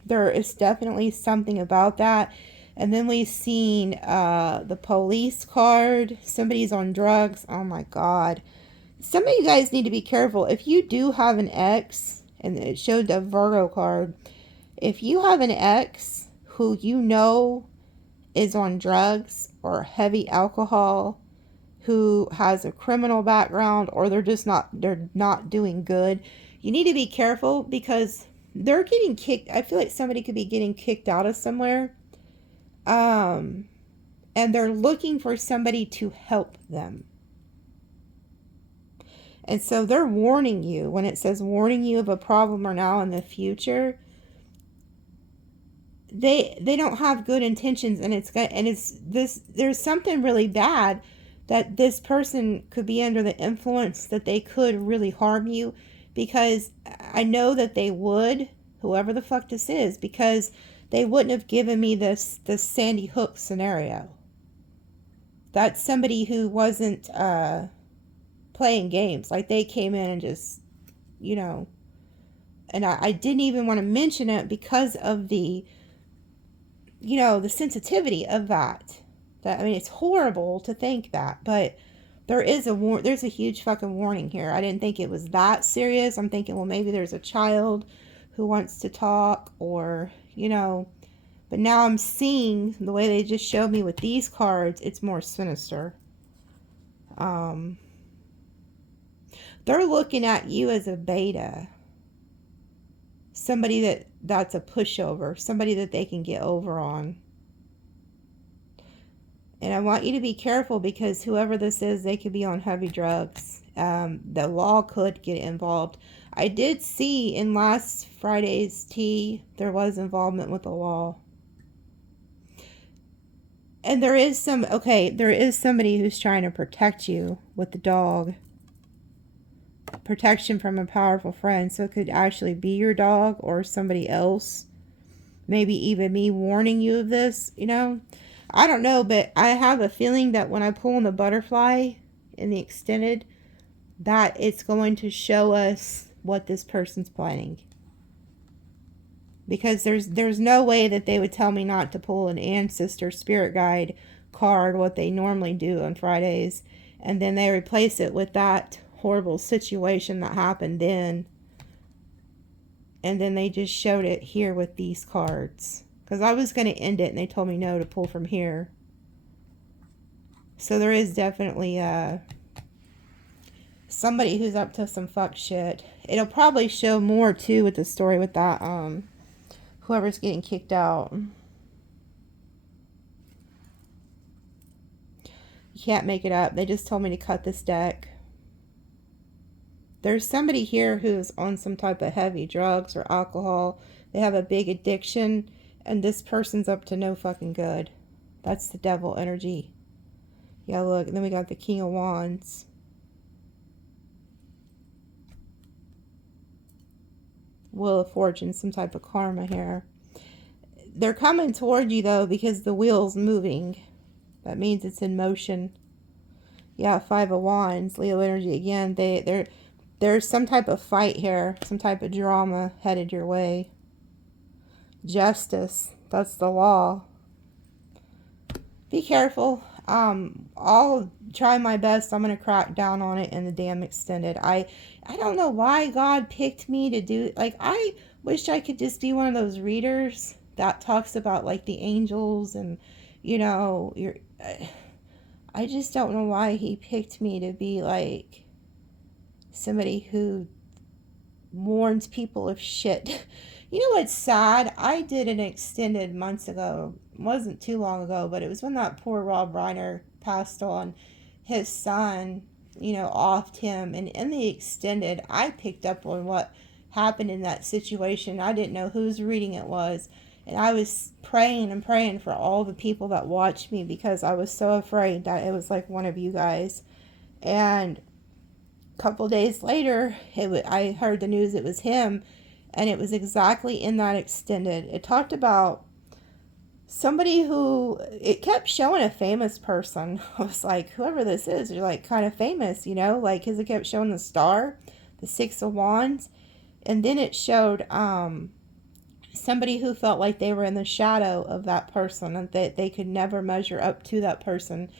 There is definitely something about that. And then we've seen the police card. Somebody's on drugs. Oh my God. Some of you guys need to be careful. If you do have an ex, and it showed the Virgo card, if you have an ex who you know is on drugs or heavy alcohol, who has a criminal background, or they're not doing good, you need to be careful, because they're getting kicked. I feel like somebody could be getting kicked out of somewhere. And they're looking for somebody to help them. And so they're warning you. When it says warning you of a problem or now in the future, they don't have good intentions, and there's something really bad that this person could be under the influence, that they could really harm you, because I know that they would, whoever the fuck this is, because they wouldn't have given me this Sandy Hook scenario. That's somebody who wasn't playing games. Like, they came in and just, and I didn't even want to mention it because of the sensitivity of that. I mean, it's horrible to think that, but there's a huge fucking warning here. I didn't think it was that serious. I'm thinking, well, maybe there's a child who wants to talk, or, But now I'm seeing the way they just showed me with these cards, it's more sinister. They're looking at you as a beta. Somebody that's a pushover. Somebody that they can get over on. And I want you to be careful because whoever this is, they could be on heavy drugs. The law could get involved. I did see in last Friday's tea, there was involvement with the law. And there is somebody who's trying to protect you with the dog. Protection from a powerful friend. So it could actually be your dog or somebody else. Maybe even me warning you of this, you know. I don't know, but I have a feeling that when I pull on the butterfly in the extended, that it's going to show us what this person's planning. Because there's no way that they would tell me not to pull an ancestor spirit guide card, what they normally do on Fridays, and then they replace it with that horrible situation that happened then. And then they just showed it here with these cards. Because I was going to end it and they told me no, to pull from here. So there is definitely somebody who's up to some fuck shit. It'll probably show more too with the story with that whoever's getting kicked out. You can't make it up. They just told me to cut this deck. There's somebody here who's on some type of heavy drugs or alcohol. They have a big addiction. And this person's up to no fucking good. That's the devil energy. Yeah, look. And then we got the King of Wands. Wheel of Fortune. Some type of karma here. They're coming toward you, though, because the wheel's moving. That means it's in motion. Yeah, Five of Wands. Leo energy again. There's some type of fight here. Some type of drama headed your way. Justice. That's the law. Be careful. I'll try my best. I'm going to crack down on it in the damn extended. I don't know why God picked me to do... Like, I wish I could just be one of those readers that talks about, like, the angels and, you know... I just don't know why he picked me to be, like, somebody who warns people of shit. You know what's sad? I did an extended months ago. It wasn't too long ago, but it was when that poor Rob Reiner passed on. His son, you know, offed him. And in the extended, I picked up on what happened in that situation. I didn't know whose reading it was. And I was praying and praying for all the people that watched me because I was so afraid that it was like one of you guys. And a couple days later, I heard the news it was him. And it was exactly in that extended. It talked about somebody who, it kept showing a famous person. I was like, whoever this is, they're like kind of famous, you know, like, because it kept showing the star, the Six of Wands. And then it showed somebody who felt like they were in the shadow of that person and that they could never measure up to that person.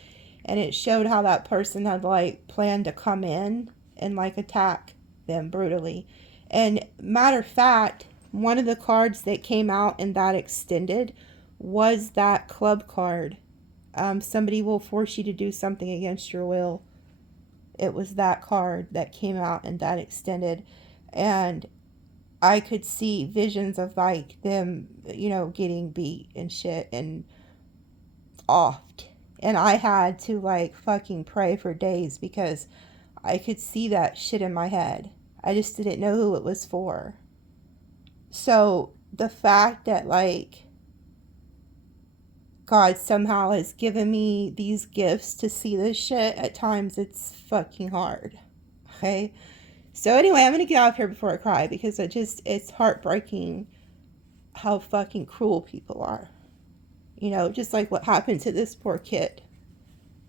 And it showed how that person had like planned to come in and like attack them brutally. And matter of fact, one of the cards that came out in that extended was that club card. Somebody will force you to do something against your will. It was that card that came out in that extended. And I could see visions of like them, you know, getting beat and shit and offed. And I had to like fucking pray for days because I could see that shit in my head. I just didn't know who it was for. So the fact that like God somehow has given me these gifts to see this shit, at times it's fucking hard. Okay? So anyway, I'm going to get off here before I cry because it's heartbreaking how fucking cruel people are. You know, just like what happened to this poor kid.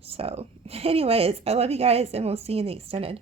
So anyways, I love you guys and we'll see you in the extended.